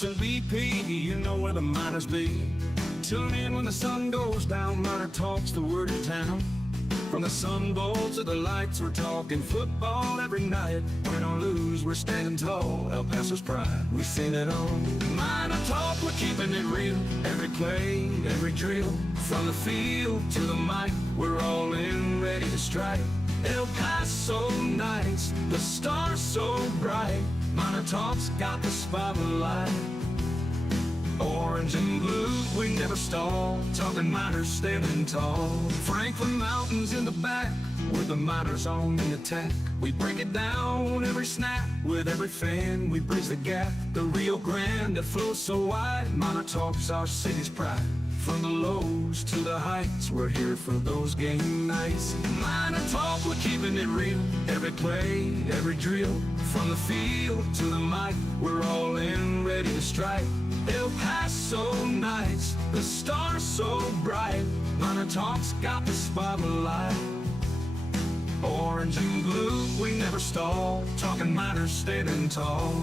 Sports and BP, you know where the Miners be. Tune in when the sun goes down, MinerTalk's the word in town. From the Sun Bowl to the lights, we're talking football every night. Win or lose, we're standing tall, El Paso's pride, we've seen it all. MinerTalk, we're keeping it real, every play, every drill. From the field to the mic, we're all in, ready to strike. El Paso nights, the stars so bright. MinerTalk's got the spotlight. Orange and blue, we never stall. Talking Miners standing tall. Franklin Mountains in the back, with the Miners on the attack. We break it down every snap, with every fan we bridge the gap. The Rio Grande that flows so wide, MinerTalk's our city's pride. From the lows to the heights, we're here for those game nights. MinerTalk, we're keeping it real, every play, every drill. From the field to the mic, we're all in, ready to strike. El Paso nights, the stars so bright. MinerTalk's got the spotlight. Orange and blue, we never stall. Talking Miners standing tall.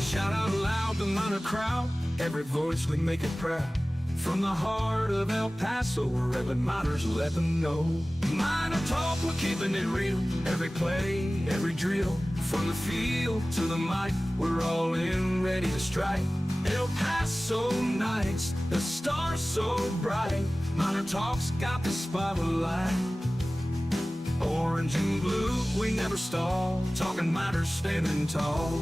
Shout out loud, the Miner crowd, every voice we make it proud. From the heart of El Paso, wherever Miners let them know. MinerTalk, we're keeping it real, every play, every drill. From the field to the mic, we're all in, ready to strike. El Paso nights, the stars so bright. MinerTalk's got the spotlight. Orange and blue, we never stall. Talking Miners standing tall.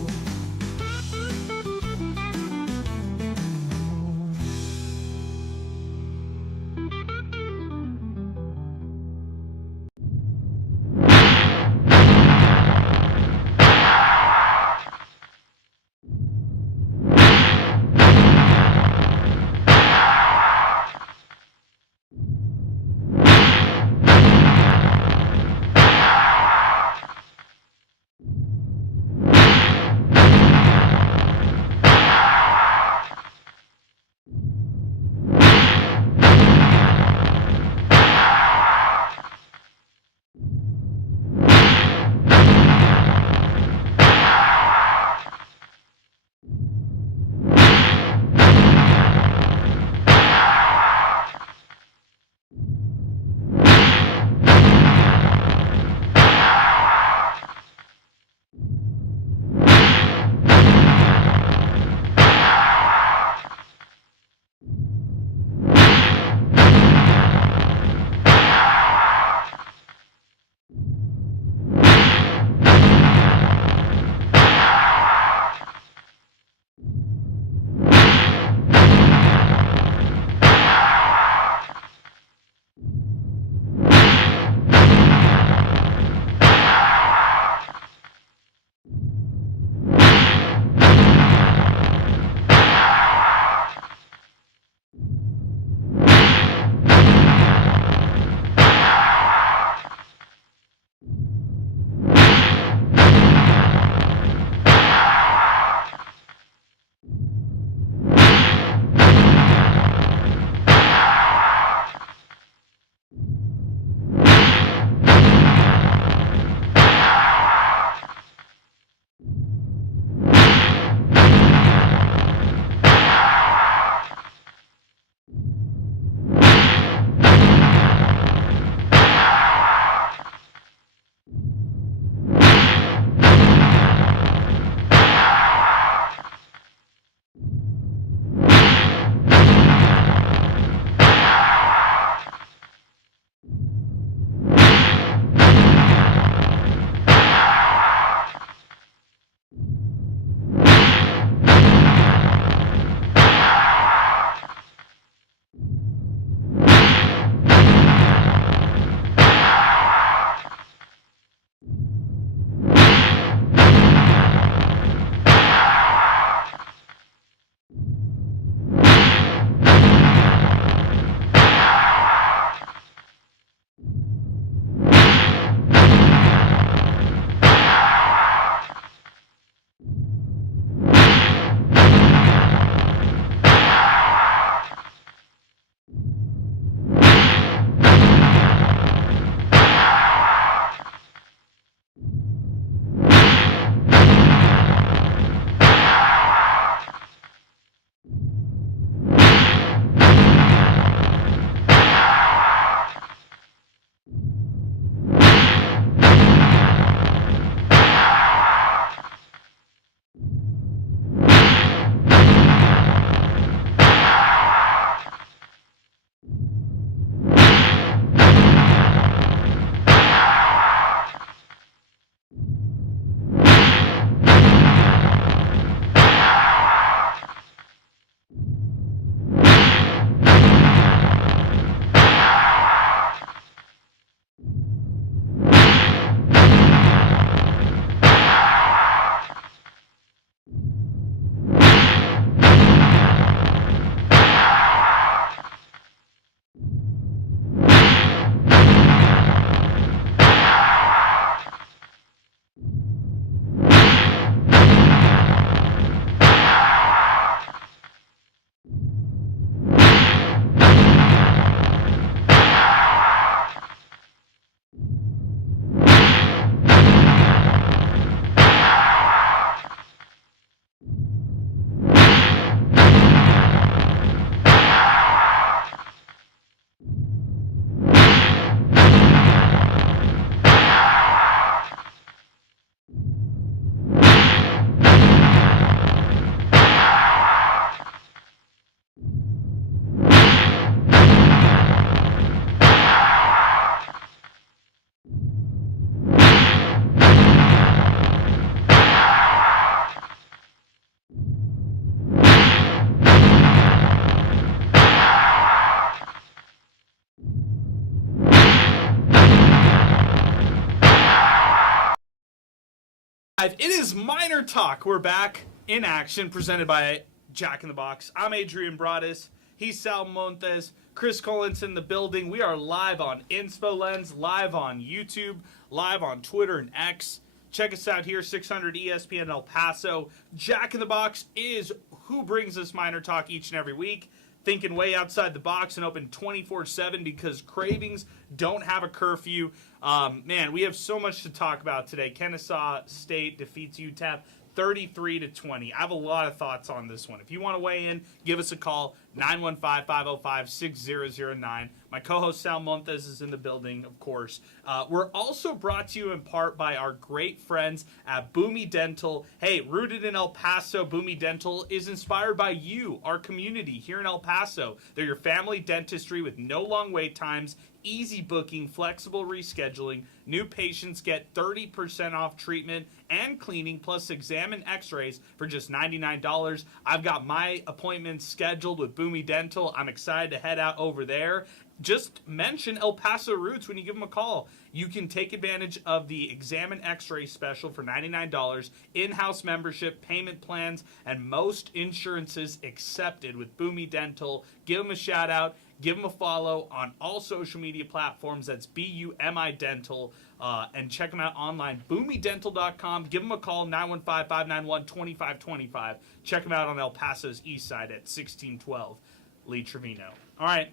It is MinerTalk. We're back in action, presented by Jack in the Box. I'm Adrian Broaddus. He's Sal Montes. Chris Collins in the building. We are live on InspoLens, live on YouTube, live on Twitter and X. Check us out here, 600 ESPN El Paso. Jack in the Box is who brings us MinerTalk each and every week. Thinking way outside the box and open 24/7 because cravings don't have a curfew. Man, we have so much to talk about today. Kennesaw State defeats UTEP 33-20. I have a lot of thoughts on this one. If you want to weigh in, give us a call, 915-505-6009. My co-host Sal Montes is in the building, of course. We're also brought to you in part by our great friends at Boomy Dental. Hey, rooted in El Paso, Boomy Dental is inspired by you, our community here in El Paso. They're your family dentistry with no long wait times, easy booking, flexible rescheduling. New patients get 30% off treatment and cleaning plus exam and x-rays for just $99. I've got my appointments scheduled with Boomy Dental. I'm excited to head out over there. Just mention El Paso Roots when you give them a call. You can take advantage of the exam and x-ray special for $99, in-house membership, payment plans, and most insurances accepted with Boomy Dental. Give them a shout out. Give them a follow on all social media platforms. That's BUMI Dental. And check them out online, boomydental.com. Give them a call, 915-591-2525. Check them out on El Paso's east side at 1612 Lee Trevino. All right.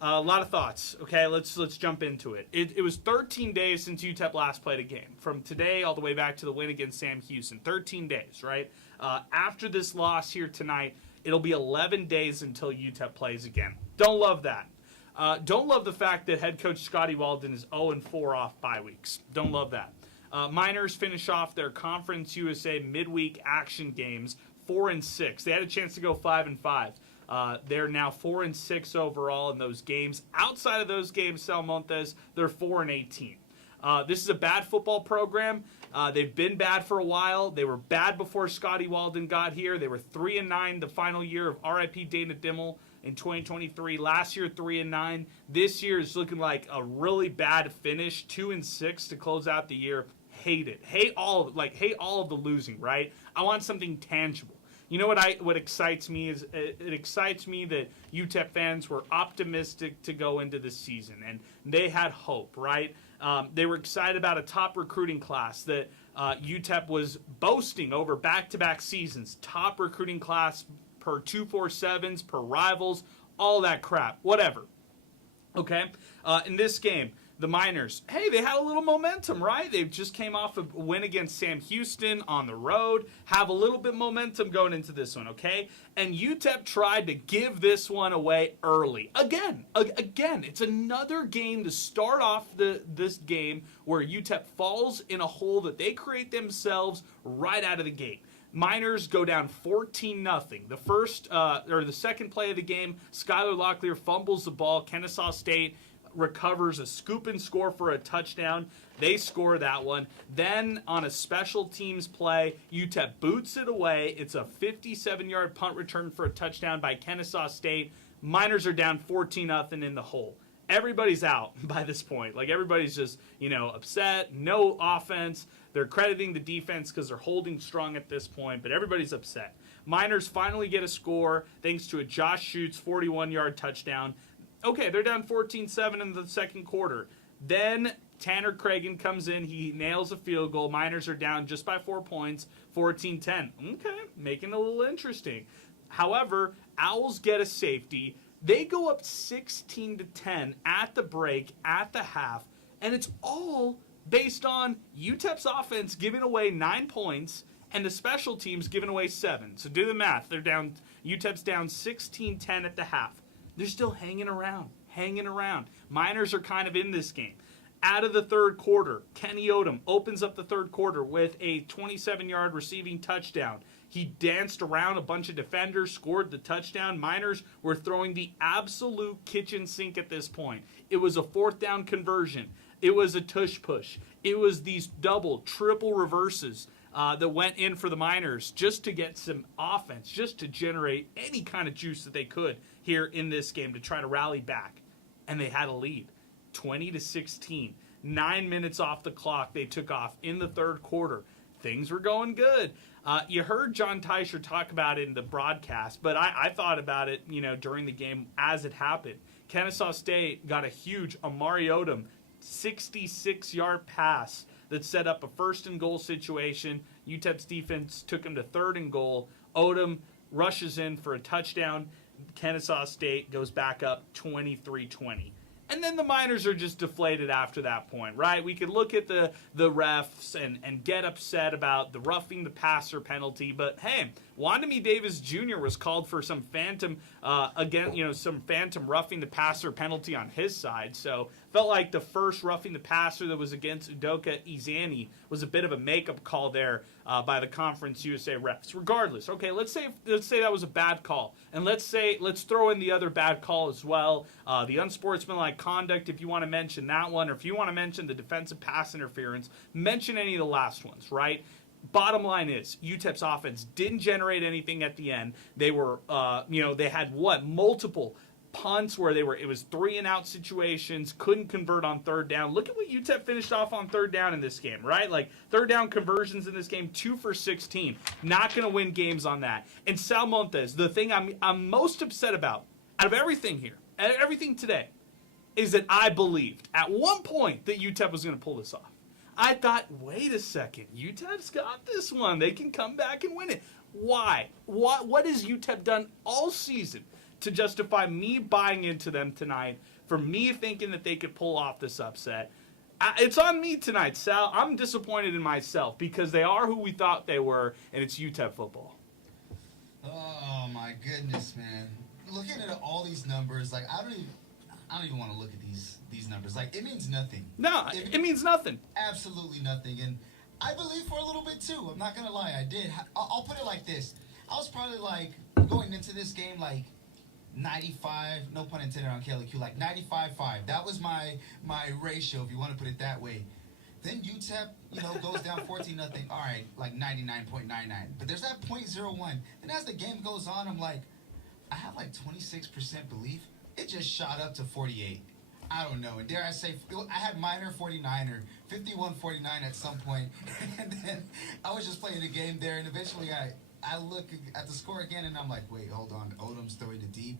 A lot of thoughts. Okay, let's jump into it. It was 13 days since UTEP last played a game. From today all the way back to the win against Sam Houston. 13 days, right? After this loss here tonight, it'll be 11 days until UTEP plays again. Don't love that. Don't love the fact that head coach Scotty Walden is 0-4 off bye weeks. Don't love that. Miners finish off their Conference USA midweek action games 4-6. They had a chance to go 5-5. They're now 4-6 overall in those games. Outside of those games, Sal Montes, they're 4-18. This is a bad football program. They've been bad for a while. They were bad before Scotty Walden got here. They were 3-9 the final year of RIP Dana Dimmel in 2023. Last year, 3-9. This year is looking like a really bad finish, 2-6 to close out the year. Hate it. Hate all of the losing. Right? I want something tangible. You know what excites me is it excites me that UTEP fans were optimistic to go into the season and they had hope, right? They were excited about a top recruiting class that UTEP was boasting over back-to-back seasons. Top recruiting class per 247s, per rivals, all that crap, whatever. Okay, in this game, the Miners, hey, they had a little momentum, right? They just came off a win against Sam Houston on the road, have a little bit momentum going into this one, okay? And UTEP tried to give this one away early. Again, it's another game to start off this game where UTEP falls in a hole that they create themselves right out of the gate. Miners go down 14-0. The second play of the game, Skylar Locklear fumbles the ball. Kennesaw State recovers a scoop and score for a touchdown. They score that one. Then on a special teams play, UTEP boots it away. It's a 57-yard punt return for a touchdown by Kennesaw State. Miners are down 14-0 in the hole. Everybody's out by this point. Like, everybody's just, upset. No offense. They're crediting the defense because they're holding strong at this point, but everybody's upset. Miners finally get a score thanks to a Josh Schutz 41-yard touchdown. Okay, they're down 14-7 in the second quarter. Then Tanner Cragen comes in. He nails a field goal. Miners are down just by 4 points, 14-10. Okay, making it a little interesting. However, Owls get a safety. They go up 16-10 at the break, at the half, and it's all based on UTEP's offense giving away 9 points and the special teams giving away 7. So do the math. UTEP's down 16-10 at the half. They're still hanging around. Miners are kind of in this game. Out of the third quarter, Kenny Odom opens up the third quarter with a 27-yard receiving touchdown. He danced around a bunch of defenders, scored the touchdown. Miners were throwing the absolute kitchen sink at this point. It was a fourth down conversion. It was a tush push. It was these double, triple reverses that went in for the Miners just to get some offense, just to generate any kind of juice that they could here in this game to try to rally back. And they had a lead, 20-16. 9 minutes off the clock. They took off in the third quarter. Things were going good. You heard John Teicher talk about it in the broadcast, but I thought about it, during the game as it happened. Kennesaw State got a huge Amari Odom 66-yard pass that set up a first and goal situation. UTEP's defense took him to third and goal. Odom rushes in for a touchdown. Kennesaw State goes back up 23-20. And then the Miners are just deflated after that point, right? We could look at the refs and get upset about the roughing the passer penalty, but hey, Wandemi Davis Jr. was called for some phantom roughing the passer penalty on his side. So felt like the first roughing the passer that was against Udoka Izani was a bit of a makeup call there by the Conference USA refs. Regardless, okay, let's say that was a bad call, and let's throw in the other bad call as well, the unsportsmanlike conduct, if you want to mention that one, or if you want to mention the defensive pass interference, mention any of the last ones, right? Bottom line is, UTEP's offense didn't generate anything at the end. They were, they had multiple punts where it was 3-and-out situations, couldn't convert on third down. Look at what UTEP finished off on third down in this game, right? Like, third down conversions in this game, 2 for 16. Not going to win games on that. And Sal Montes, the thing I'm most upset about, out of everything here, everything today, is that I believed at one point that UTEP was going to pull this off. I thought, wait a second, UTEP's got this one. They can come back and win it. Why? What has UTEP done all season to justify me buying into them tonight, for me thinking that they could pull off this upset? It's on me tonight, Sal. I'm disappointed in myself because they are who we thought they were, and it's UTEP football. Oh, my goodness, man. Looking at all these numbers, like, I don't even want to look at these numbers. Like, it means nothing. No, it means nothing. Absolutely nothing. And I believe for a little bit, too. I'm not going to lie. I did. I'll put it like this. I was probably, like, going into this game, like, 95, no pun intended on Kelly Q, like 95-5. That was my ratio, if you want to put it that way. Then UTEP, goes down 14-0. All right, like 99.99. But there's that .01. And as the game goes on, I'm like, I have like 26% belief. It just shot up to 48. I don't know. And dare I say, I had Miner 49 or 51-49 at some point. And then I was just playing the game there, and eventually I look at the score again, and I'm like, wait, hold on. Odom's throwing it deep.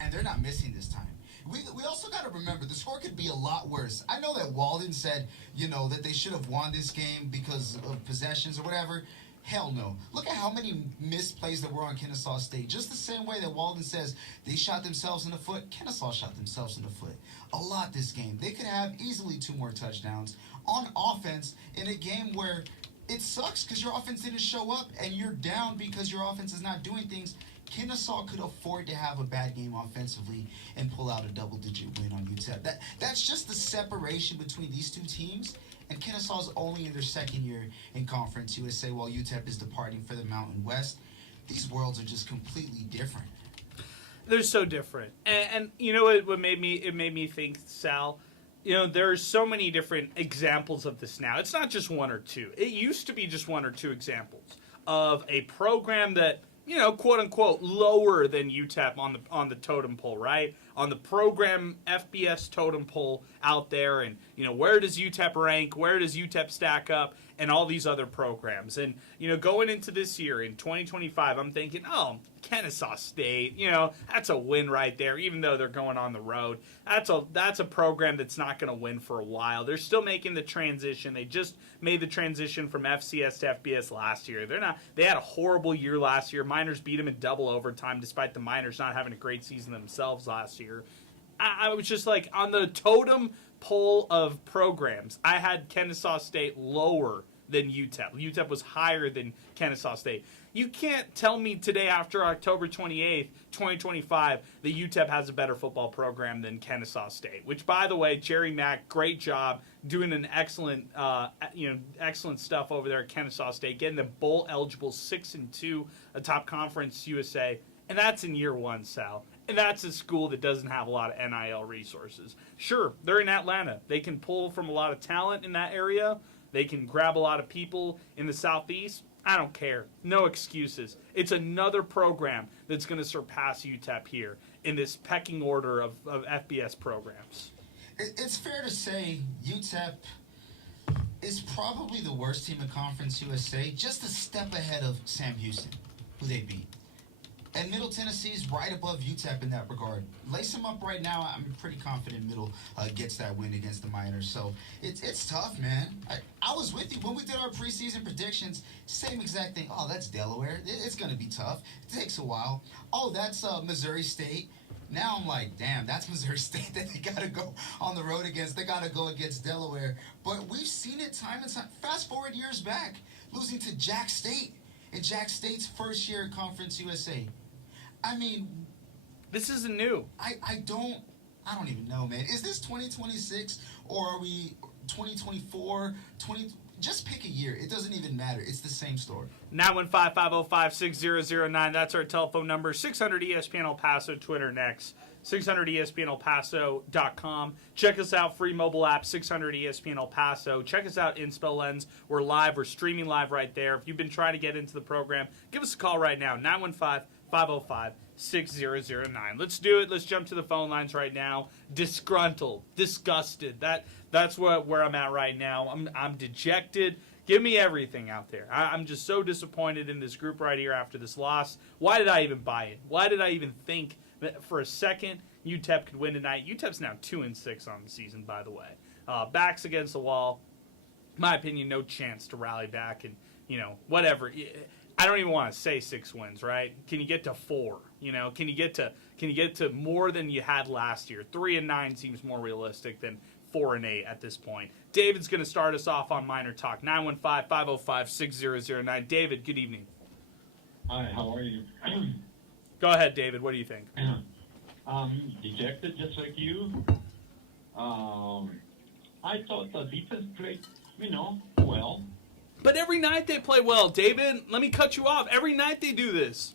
And they're not missing this time. We also got to remember, the score could be a lot worse. I know that Walden said, that they should have won this game because of possessions or whatever. Hell no. Look at how many missed plays there were on Kennesaw State. Just the same way that Walden says they shot themselves in the foot, Kennesaw shot themselves in the foot. A lot this game. They could have easily 2 more touchdowns on offense in a game where it sucks because your offense didn't show up and you're down because your offense is not doing things. Kennesaw could afford to have a bad game offensively and pull out a double-digit win on UTEP. That's just the separation between these two teams. And Kennesaw's only in their second year in Conference USA while UTEP is departing for the Mountain West. These worlds are just completely different. They're so different. And you know what made me think, Sal? There's so many different examples of this now. It's not just one or two. It used to be just one or two examples of a program that, quote unquote, lower than UTEP on the totem pole, right? On the program FBS totem pole out there, and where does UTEP rank? Where does UTEP stack up? And all these other programs. And going into this year in 2025, I'm thinking, oh, Kennesaw State, that's a win right there. Even though they're going on the road, that's a program that's not going to win for a while. They're still making the transition. They just made the transition from FCS to FBS last year. They had a horrible year last year. Miners beat them in double overtime, despite the Miners not having a great season themselves last year. I was just like, on the totem pole of programs, I had Kennesaw State lower than UTEP. UTEP was higher than Kennesaw State. You can't tell me today, after October 28th, 2025, that UTEP has a better football program than Kennesaw State. Which, by the way, Jerry Mack, great job doing an excellent stuff over there at Kennesaw State, getting them bowl eligible 6-2, atop Conference USA, and that's in year one, Sal. And that's a school that doesn't have a lot of NIL resources. Sure, they're in Atlanta. They can pull from a lot of talent in that area. They can grab a lot of people in the Southeast. I don't care. No excuses. It's another program that's going to surpass UTEP here in this pecking order of FBS programs. It's fair to say UTEP is probably the worst team in Conference USA, just a step ahead of Sam Houston, who they beat. And Middle Tennessee's right above UTEP in that regard. Lace them up right now. I'm pretty confident Middle gets that win against the Miners. So it's tough, man. I was with you when we did our preseason predictions. Same exact thing. Oh, that's Delaware. It's going to be tough. It takes a while. Oh, that's Missouri State. Now I'm like, damn, that's Missouri State that they got to go on the road against. They got to go against Delaware. But we've seen it time and time. Fast forward years back, losing to Jack State in Jack State's first year at Conference USA. I mean, this isn't new. I don't even know, man. Is this 2026 or are we 2024? Just pick a year. It doesn't even matter. It's the same story. 915-505-6009. That's our telephone number. 600 ESPN El Paso, Twitter next. 600 ESPNElPaso.com. Check us out, free mobile app, 600 ESPN El Paso. Check us out, InSpell Lens. We're live. We're streaming live right there. If you've been trying to get into the program, give us a call right now, 915-505-6009. Let's do it. Let's jump to the phone lines right now. Disgruntled, disgusted. That's where I'm at right now. I'm dejected. Give me everything out there. I'm just so disappointed in this group right here after this loss. Why did I even buy it? Why did I even think that for a second UTEP could win tonight? UTEP's now 2-6 on the season, by the way. Backs against the wall. In my opinion, no chance to rally back and, whatever. I don't even want to say 6 wins, right? Can you get to 4? Can you get to more than you had last year? 3-9 seems more realistic than 4-8 at this point. David's going to start us off on MinerTalk. 915-505-6009. David, good evening. Hi, how are you? Go ahead, David. What do you think? Dejected just like you. I thought the defense played, well. But every night they play well, David. Let me cut you off. Every night they do this.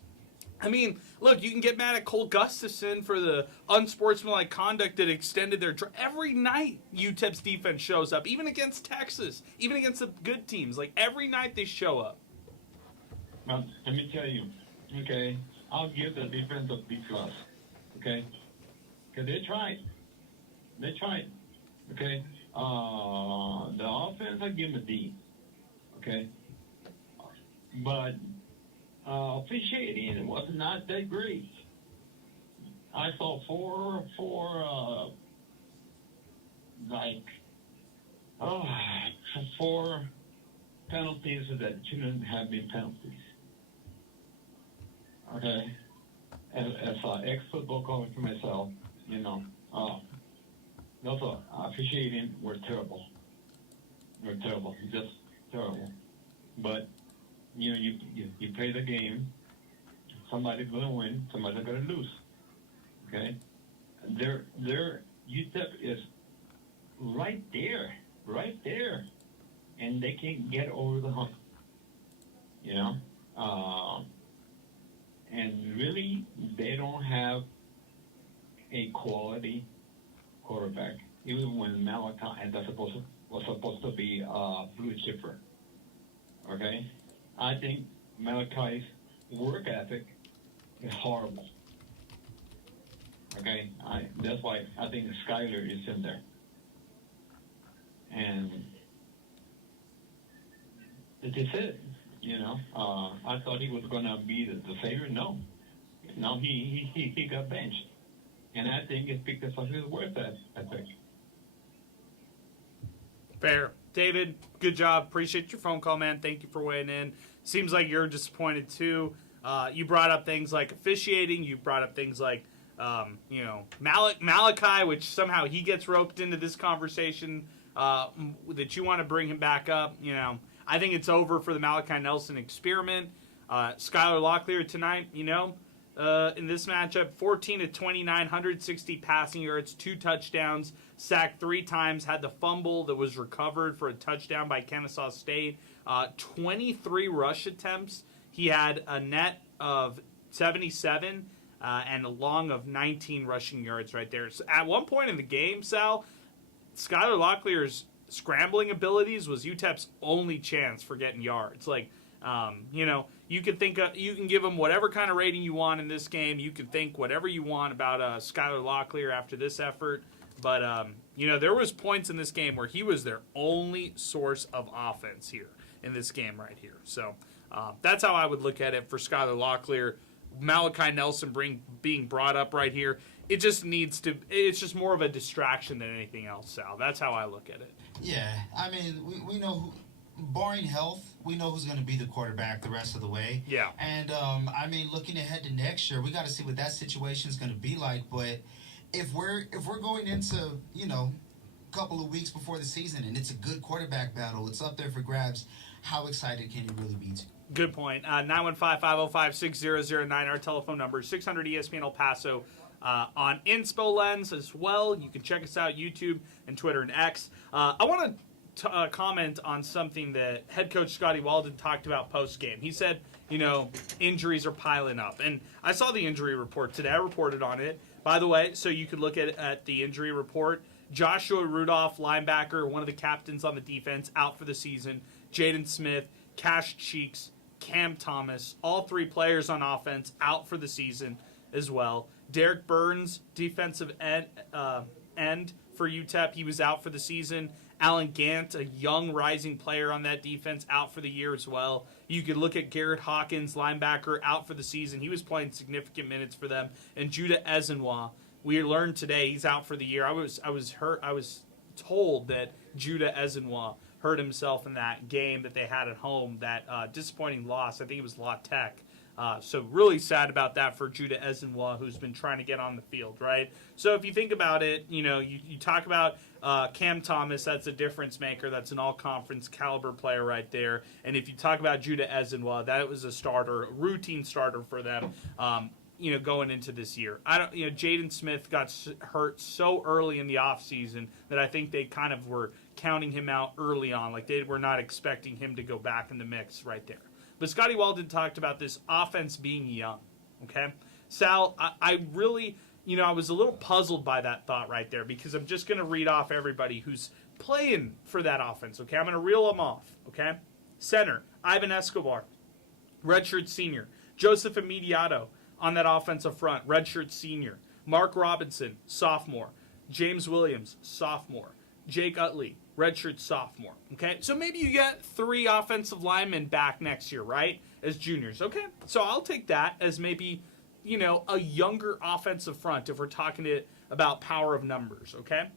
I mean, look, you can get mad at Cole Gustafson for the unsportsmanlike conduct that extended their every night UTEP's defense shows up, even against Texas, even against the good teams. Like, every night they show up. Well, let me tell you, okay, I'll give the defense a B+, okay? Because they tried. They tried, okay? The offense, I give them a D, okay? But officiating was not that great. I saw four penalties that shouldn't have been penalties. Okay, as an ex-football coach for myself, those officiating were terrible. Just terrible. But you play the game. Somebody's gonna win. Somebody's gonna lose. Okay, their UTEP is right there, and they can't get over the hump. And really, they don't have a quality quarterback. Even when Malachi was supposed to be a blue chipper. Okay, I think Malachi's work ethic is horrible. Okay, that's why I think Skyler is in there. And this is it. I thought he was gonna be the savior. No, he got benched, and I think it's because of his work ethic. Fair. David, good job. Appreciate your phone call, man. Thank you for weighing in. Seems like you're disappointed, too. You brought up things like officiating. You brought up things like, Malachi, which somehow he gets roped into this conversation, that you want to bring him back up. I think it's over for the Malachi Nelson experiment. Skylar Locklear tonight, in this matchup, 14 of 29, 160 passing yards, 2 touchdowns, sacked 3 times, had the fumble that was recovered for a touchdown by Kennesaw State. 23 rush attempts. He had a net of 77 and a long of 19 rushing yards right there. So at one point in the game, Sal, Skylar Locklear's scrambling abilities was UTEP's only chance for getting yards. Like, you can you can give him whatever kind of rating you want in this game. You can think whatever you want about Skylar Locklear after this effort. But, There was points in this game where he was their only source of offense here in this game right here. So that's how I would look at it for Skylar Locklear. Malachi Nelson being brought up right here. It just needs to. It's just more of a distraction than anything else, Sal. That's how I look at it. Yeah, I mean, we know who, barring health, we know who's going to be the quarterback the rest of the way. Yeah. And, I mean, looking ahead to next year, we got to see what that situation is going to be like. But if we're going into, a couple of weeks before the season and it's a good quarterback battle, it's up there for grabs, how excited can you really be? Good point. 915-505-6009, our telephone number, 600 ESPN El Paso. On Inspo Lens as well. You can check us out, YouTube and Twitter and X. I want to comment on something that head coach Scotty Walden talked about post-game. He said, injuries are piling up. And I saw the injury report today. I reported on it. By the way, so you could look at the injury report. Joshua Rudolph, linebacker, one of the captains on the defense, out for the season. Jaden Smith, Cash Cheeks, Cam Thomas, all three players on offense out for the season as well. Derek Burns, defensive end for UTEP, he was out for the season. Alan Gant, a young rising player on that defense, out for the year as well. You could look at Garrett Hawkins, linebacker, out for the season. He was playing significant minutes for them. And Judah Ezenwa, we learned today he's out for the year. I was told that Judah Ezenwa hurt himself in that game that they had at home, that disappointing loss. I think it was La Tech. So really sad about that for Judah Ezenwa, who's been trying to get on the field, right? So if you think about it, you talk about Cam Thomas, that's a difference maker. That's an all-conference caliber player right there. And if you talk about Judah Ezenwa, that was a starter, a routine starter for them, going into this year. Jaden Smith got hurt so early in the offseason that I think they kind of were counting him out early on. Like they were not expecting him to go back in the mix right there. But Scotty Walden talked about this offense being young, okay? Sal, I really, I was a little puzzled by that thought right there because I'm just going to read off everybody who's playing for that offense, okay? I'm going to reel them off, okay? Center, Ivan Escobar, redshirt senior. Joseph Immediato on that offensive front, redshirt senior. Mark Robinson, sophomore. James Williams, sophomore. Jake Utley, redshirt sophomore. Okay, so maybe you get 3 offensive linemen back next year, right, as juniors. Okay, so I'll take that as maybe, a younger offensive front if we're talking about power of numbers, okay?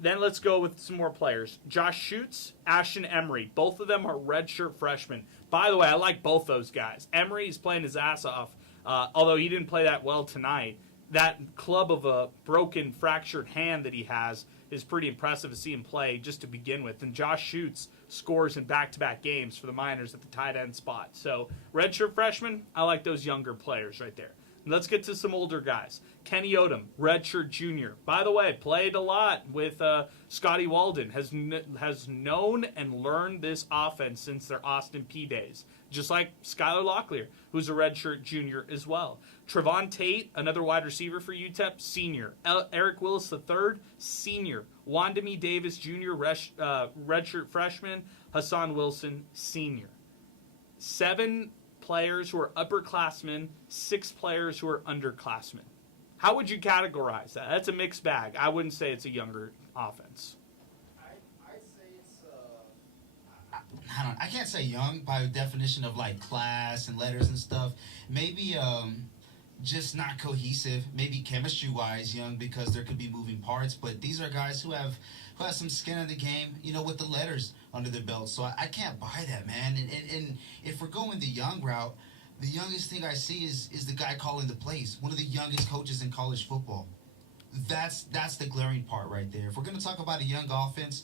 Then let's go with some more players. Josh Schutz, Ashton Emery. Both of them are redshirt freshmen. By the way, I like both those guys. Emery is playing his ass off, although he didn't play that well tonight. That club of a broken, fractured hand that he has is pretty impressive to see him play just to begin with. And Josh Schutz scores in back-to-back games for the Miners at the tight end spot. So redshirt freshman, I like those younger players right there. Let's get to some older guys. Kenny Odom, redshirt junior. By the way, played a lot with Scotty Walden. Has known and learned this offense since their Austin P days. Just like Skylar Locklear, who's a redshirt junior as well. Trevon Tate, another wide receiver for UTEP, senior. Eric Willis III, senior. Wandemi Davis Jr., redshirt freshman. Hassan Wilson, senior. 7 players who are upperclassmen, 6 players who are underclassmen. How would you categorize that? That's a mixed bag. I wouldn't say it's a younger offense. I'd say it's I can't say young by definition of like class and letters and stuff. Maybe just not cohesive. Maybe chemistry-wise young because there could be moving parts. But these are guys who have some skin in the game, with the letters under their belt. So I can't buy that, man. And if we're going the young route, the youngest thing I see is the guy calling the plays. One of the youngest coaches in college football. That's the glaring part right there. If we're going to talk about a young offense,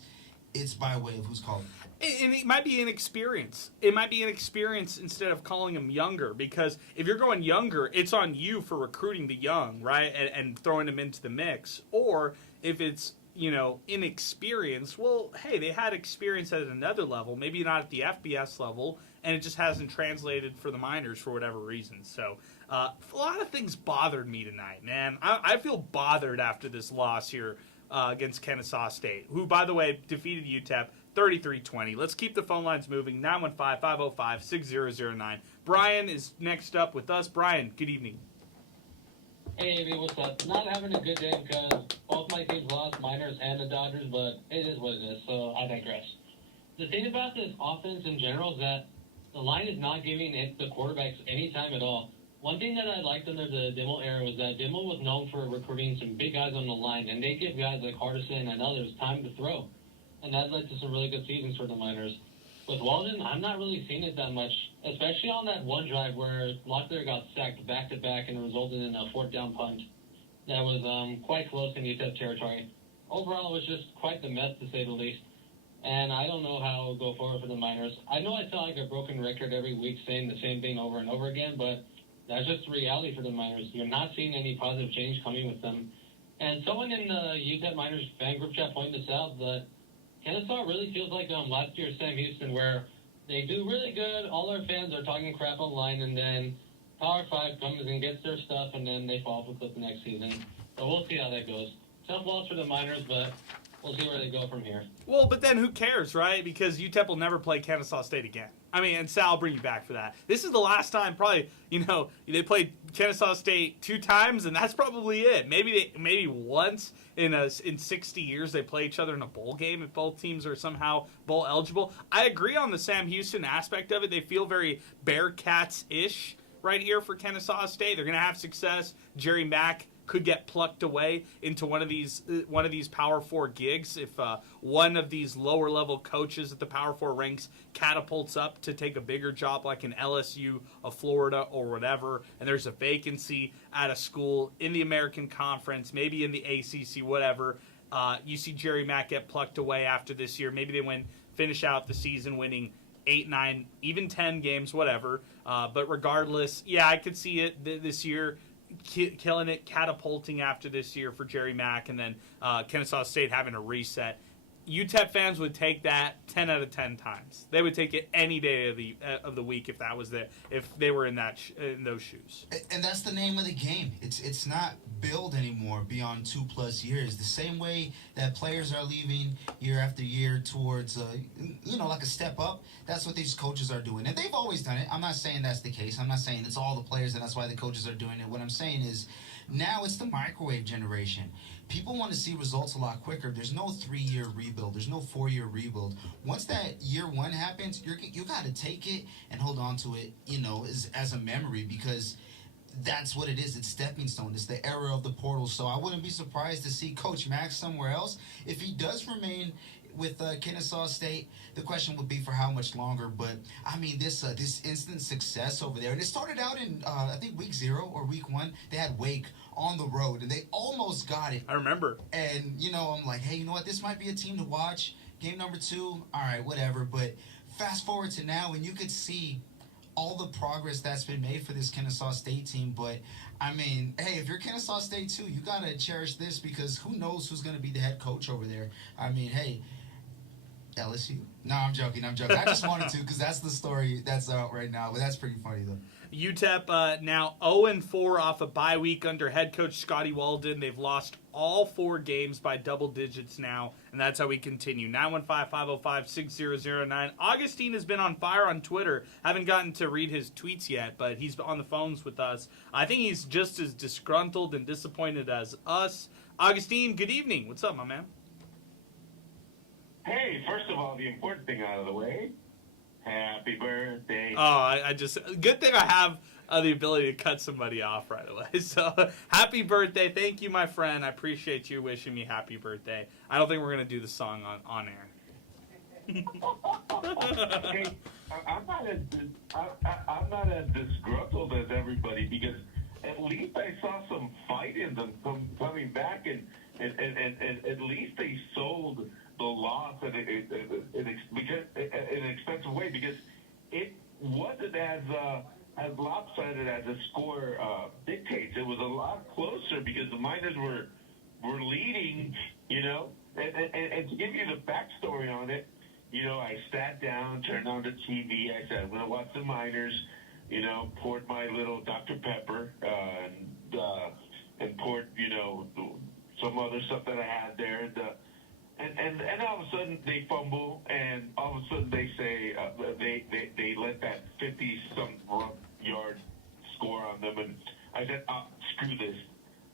it's by way of who's calling. And it might be inexperience. It might be inexperience instead of calling them younger, because if you're going younger, it's on you for recruiting the young, right, and throwing them into the mix. Or if it's, inexperience, well, hey, they had experience at another level, maybe not at the FBS level, and it just hasn't translated for the Miners for whatever reason. So a lot of things bothered me tonight, man. I feel bothered after this loss here against Kennesaw State, who, by the way, defeated UTEP 33-20. Let's keep the phone lines moving. 915-505-6009. Brian is next up with us. Brian, good evening. Hey, Amy, what's up? Not having a good day because both my teams lost, Miners and the Dodgers, but it is what it is, so I digress. The thing about this offense in general is that the line is not giving the quarterbacks any time at all. One thing that I liked under the Dimmel era was that Dimmel was known for recruiting some big guys on the line, and they give guys like Hardison and others time to throw. And that led to some really good seasons for the Miners. With Walden, I'm not really seeing it that much, especially on that one drive where Locklear got sacked back-to-back and it resulted in a fourth down punt. That was quite close in UTEP territory. Overall, it was just quite the mess, to say the least. And I don't know how it'll go forward for the Miners. I know I sound like a broken record every week saying the same thing over and over again, but that's just the reality for the Miners. You're not seeing any positive change coming with them. And someone in the UTEP Miners fan group chat pointed this out, that Kennesaw really feels like last year's Sam Houston, where they do really good, all our fans are talking crap online, and then Power 5 comes and gets their stuff, and then they fall off a cliff the next season. So we'll see how that goes. Tough loss for the Miners, but we'll see where they go from here. Well, but then who cares, right? Because UTEP will never play Kennesaw State again. I mean, and Sal, I'll bring you back for that. This is the last time, probably, they played Kennesaw State 2 times, and that's probably it. Maybe once in 60 years they play each other in a bowl game if both teams are somehow bowl eligible. I agree on the Sam Houston aspect of it. They feel very Bearcats-ish right here for Kennesaw State. They're going to have success. Jerry Mack could get plucked away into one of these Power 4 gigs if one of these lower level coaches at the Power 4 ranks catapults up to take a bigger job like an LSU, a Florida, or whatever, and there's a vacancy at a school in the American Conference, maybe in the ACC, whatever. You see Jerry Mack get plucked away after this year. Maybe they finish out the season winning 8, 9, even 10 games, whatever. But regardless, yeah, I could see it this year. Killing it, catapulting after this year for Jerry Mack, and then Kennesaw State having a reset. UTEP fans would take that 10 out of 10 times. They would take it any day of the week if that was if they were in those shoes. And that's the name of the game. It's not build anymore beyond 2+ years. The same way that players are leaving year after year towards like a step up. That's what these coaches are doing, and they've always done it. I'm not saying that's the case. I'm not saying it's all the players and that's why the coaches are doing it. What I'm saying is now it's the microwave generation. People want to see results a lot quicker. There's no 3-year rebuild. There's no 4-year rebuild. Once that year 1 happens, you got to take it and hold on to it, as a memory, because that's what it is. It's stepping stone. It's the era of the portal. So I wouldn't be surprised to see Coach Mack somewhere else. If he does remain with Kennesaw State, the question would be for how much longer. But I mean, this instant success over there, and it started out in I think week 0 or week 1. They had Wake on the road, and they almost got it. I remember. And I'm like, hey, you know what? This might be a team to watch. Game number 2, all right, whatever. But fast forward to now, and you could see all the progress that's been made for this Kennesaw State team. But I mean, hey, if you're Kennesaw State too, you gotta cherish this, because who knows who's gonna be the head coach over there. I mean, hey, LSU. No, I'm joking. I just wanted to, because that's the story that's out right now. But that's pretty funny, though. UTEP now 0-4 off a bye week under head coach Scotty Walden. They've lost all 4 games by double digits now, and that's how we continue. 915-505-6009. Augustine has been on fire on Twitter. Haven't gotten to read his tweets yet, but he's on the phones with us. I think he's just as disgruntled and disappointed as us. Augustine, good evening. What's up, my man? Hey, first of all, the important thing out of the way. Happy birthday. Oh, I just... Good thing I have the ability to cut somebody off right away. So, happy birthday. Thank you, my friend. I appreciate you wishing me happy birthday. I don't think we're going to do the song on air. Hey, I'm not as disgruntled as everybody, because at least I saw some fight in them coming back, and at least they sold the loss in an expensive way, because it wasn't as lopsided as the score dictates. It was a lot closer because the Miners were leading, and to give you the backstory on it, I sat down, turned on the TV, I said, I'm going to watch the Miners, poured my little Dr. Pepper, and poured, some other stuff that I had there, and all of a sudden they fumble, and all of a sudden they say they let that 50-some yard score on them, and I said, screw this.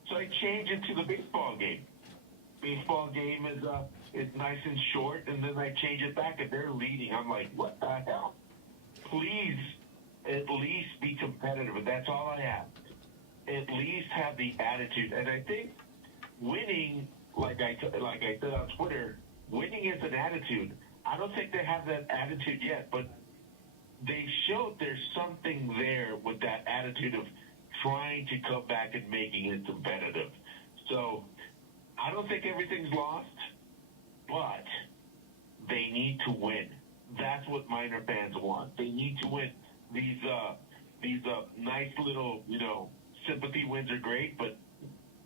So I change it to the baseball game. Baseball game is nice and short, and then I change it back, and they're leading. I'm like, what the hell? Please, at least be competitive, and that's all I have. At least have the attitude, and I think winning, like I said on Twitter, winning is an attitude. I don't think they have that attitude yet, but they showed there's something there with that attitude of trying to come back and making it competitive. So I don't think everything's lost, but they need to win. That's what Miner fans want. They need to win. These nice little, sympathy wins are great, but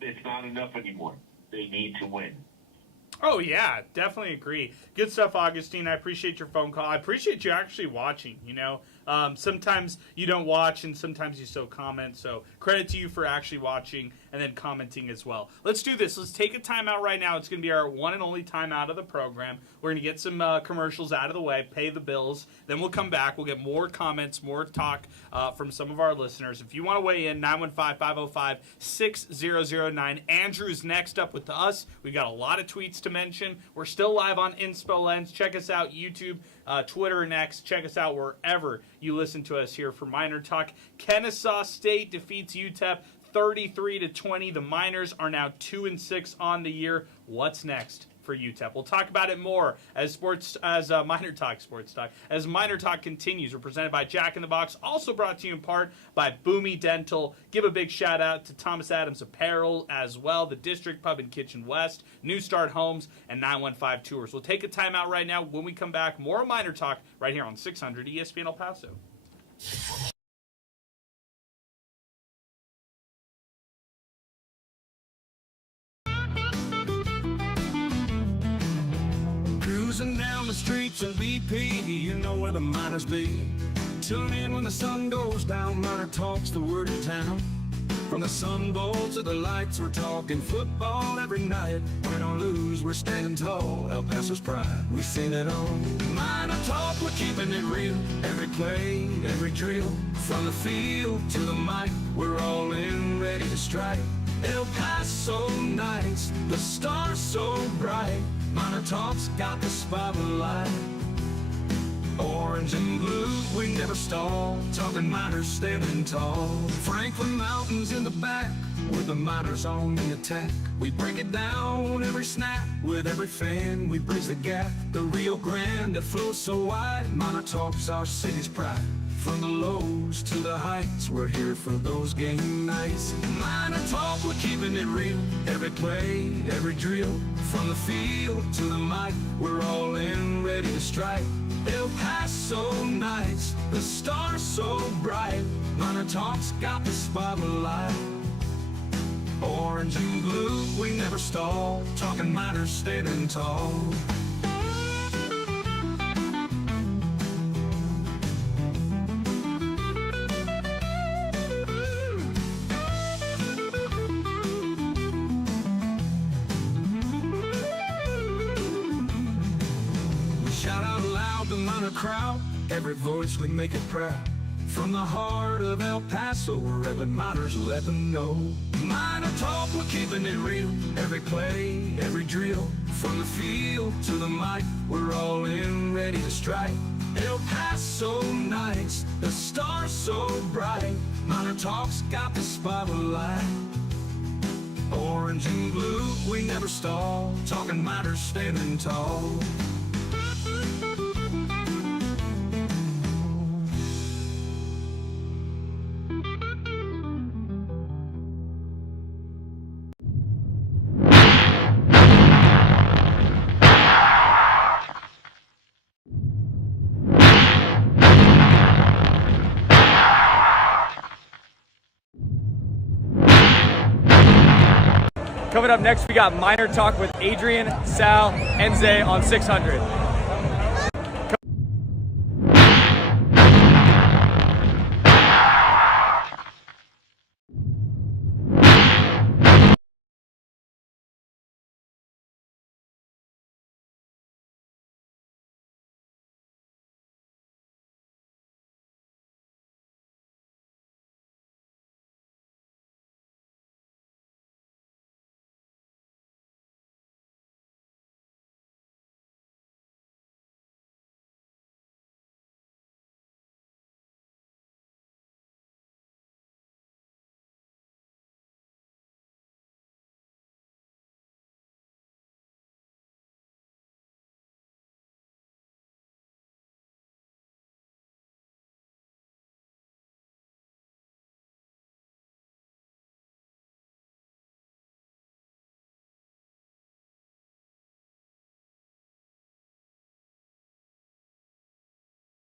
it's not enough anymore. They need to win. Oh, yeah, definitely agree. Good stuff, Augustine. I appreciate your phone call. I appreciate you actually watching, Sometimes you don't watch, and sometimes you still comment, so credit to you for actually watching and then commenting as well. Let's do this. Let's take a timeout right now. It's going to be our one and only timeout of the program. We're going to get some commercials out of the way, pay the bills. Then we'll come back. We'll get more comments, more talk from some of our listeners. If you want to weigh in, 915-505-6009. Andrew's next up with us. We've got a lot of tweets to mention. We're still live on Inspo Lens. Check us out, YouTube, Twitter, and X. Check us out wherever you listen to us here for MinerTalk. Kennesaw State defeats UTEP 33-20. The Miners are now 2-6 on the year. What's next for UTEP? We'll talk about it more as MinerTalk continues. We're presented by Jack in the Box, also brought to you in part by Boomy Dental. Give a big shout out to Thomas Adams Apparel as well, the District Pub and Kitchen West, New Start Homes, and 915 Tours. We'll take a timeout right now. When we come back, more MinerTalk right here on 600 ESPN El Paso. Cruising down the streets in BP, you know where the Miners be. Tune in when the sun goes down, Miner Talk's the word in town. From the Sun Bowl to the lights, we're talking football every night. Win or lose, we're standing tall, El Paso's pride, we've seen it all. Miner Talk, we're keeping it real. Every play, every drill, from the field to the mic, we're all in, ready to strike. El Paso nights, the stars so bright. Miner Talk's got the spotlight. Orange and blue, we never stall. Talking Miners standing tall. Franklin Mountains in the back, with the Miners on the attack. We break it down every snap. With every fan, we bridge the gap. The Rio Grande that flows so wide. Miner Talk's our city's pride. From the lows to the heights, we're here for those game nights. Miner Talk, we're keeping it real. Every play, every drill, from the field to the mic, we're all in, ready to strike. El Paso nights, the stars so bright. Miner Talk's got the spotlight. Orange and blue, we never stall. Talking Miners standing tall. Crowd, every voice we make it proud. From the heart of El Paso, wherever Miners let them know. Miner Talk, we're keeping it real. Every play, every drill, from the field to the mic, we're all in, ready to strike. El Paso nights, the stars so bright. Miner Talk's got the spotlight. Orange and blue, we never stall. Talking Miners standing tall. Coming up next, we got Miner Talk with Adrian, Sal, and Zay on 600.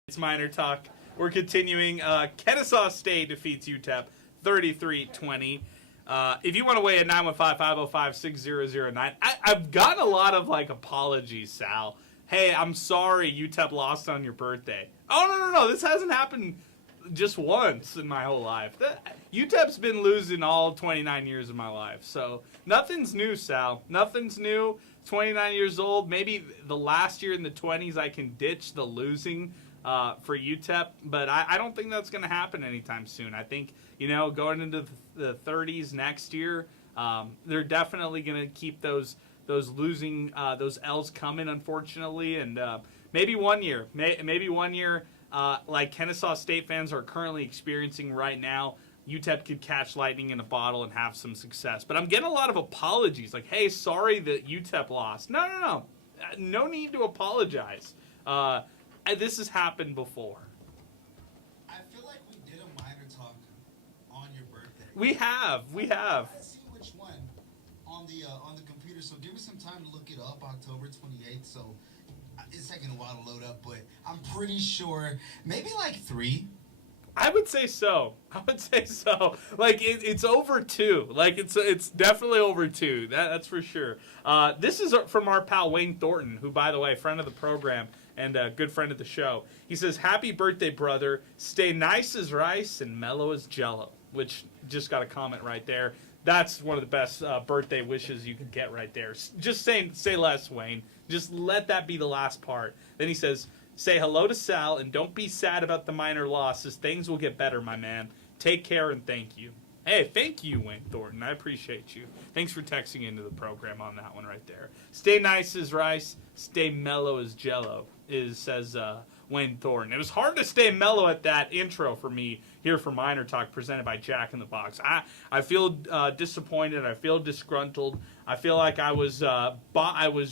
It's Miner Talk. We're continuing. Kennesaw State defeats UTEP 33-20. If you want to weigh in, 915-505-6009. I've gotten a lot of apologies, Sal. Hey, I'm sorry UTEP lost on your birthday. Oh, no. This hasn't happened just once in my whole life. UTEP's been losing all 29 years of my life. So nothing's new, Sal. Nothing's new. 29 years old. Maybe the last year in the 20s I can ditch the losing for UTEP, but I don't think that's going to happen anytime soon. I think, going into the 30s next year, they're definitely going to keep those losing, those L's coming, unfortunately, and maybe one year, like Kennesaw State fans are currently experiencing right now, UTEP could catch lightning in a bottle and have some success. But I'm getting a lot of apologies, like, hey, sorry that UTEP lost. No. No need to apologize. This has happened before. I feel like we did a Miner Talk on your birthday. We have. Let's see which one on the computer. So give me some time to look it up. October 28th. So it's taking a while to load up, but I'm pretty sure maybe like 3. I would say so. Like it's over 2. Like it's definitely over 2. That's for sure. This is from our pal Wayne Thornton, who, by the way, friend of the program and a good friend of the show. He says, "Happy birthday, brother. Stay nice as rice and mellow as jello." Which just got a comment right there. That's one of the best birthday wishes you can get right there. Just say less, Wayne. Just let that be the last part. Then he says, "Say hello to Sal and don't be sad about the minor losses. Things will get better, my man. Take care and thank you." Hey, thank you, Wayne Thornton. I appreciate you. Thanks for texting into the program on that one right there. Stay nice as rice, stay mellow as jello, says Wayne Thornton. It was hard to stay mellow at that intro for me here for Miner Talk, presented by Jack in the Box. I feel disappointed. I feel disgruntled. I feel like I was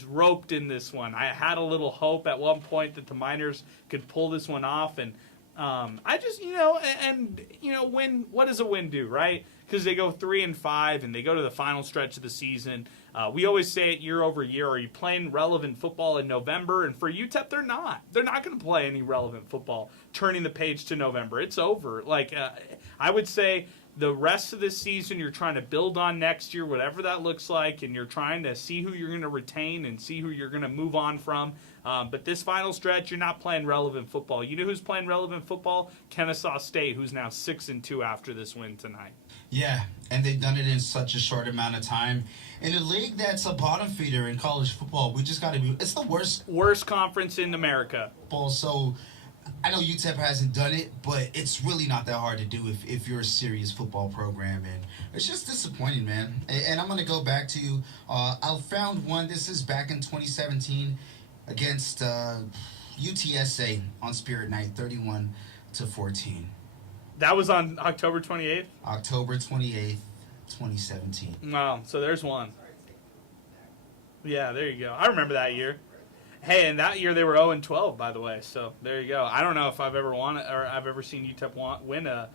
roped in this one. I had a little hope at one point that the Miners could pull this one off, and I just, win. What does a win do, right? Because they go 3-5 and they go to the final stretch of the season. We always say it year over year. Are you playing relevant football in November? And for UTEP, they're not. They're not going to play any relevant football turning the page to November. It's over. I would say the rest of this season you're trying to build on next year, whatever that looks like, and you're trying to see who you're going to retain and see who you're going to move on from. But this final stretch, you're not playing relevant football. You know who's playing relevant football? Kennesaw State, who's now 6-2 after this win tonight. Yeah, and they've done it in such a short amount of time. In a league that's a bottom feeder in college football, we just got to be... It's the worst conference in America. So I know UTEP hasn't done it, but it's really not that hard to do if you're a serious football program. And it's just disappointing, man. And I'm going to go back to... I found one. This is back in 2017 against UTSA on Spirit Night, 31-14. That was on October 28th? October 28th, 2017. Wow, so there's one. Yeah, there you go. I remember that year. Hey, and that year they were 0-12, by the way. So there you go. I don't know if I've ever won or I've ever seen UTEP win a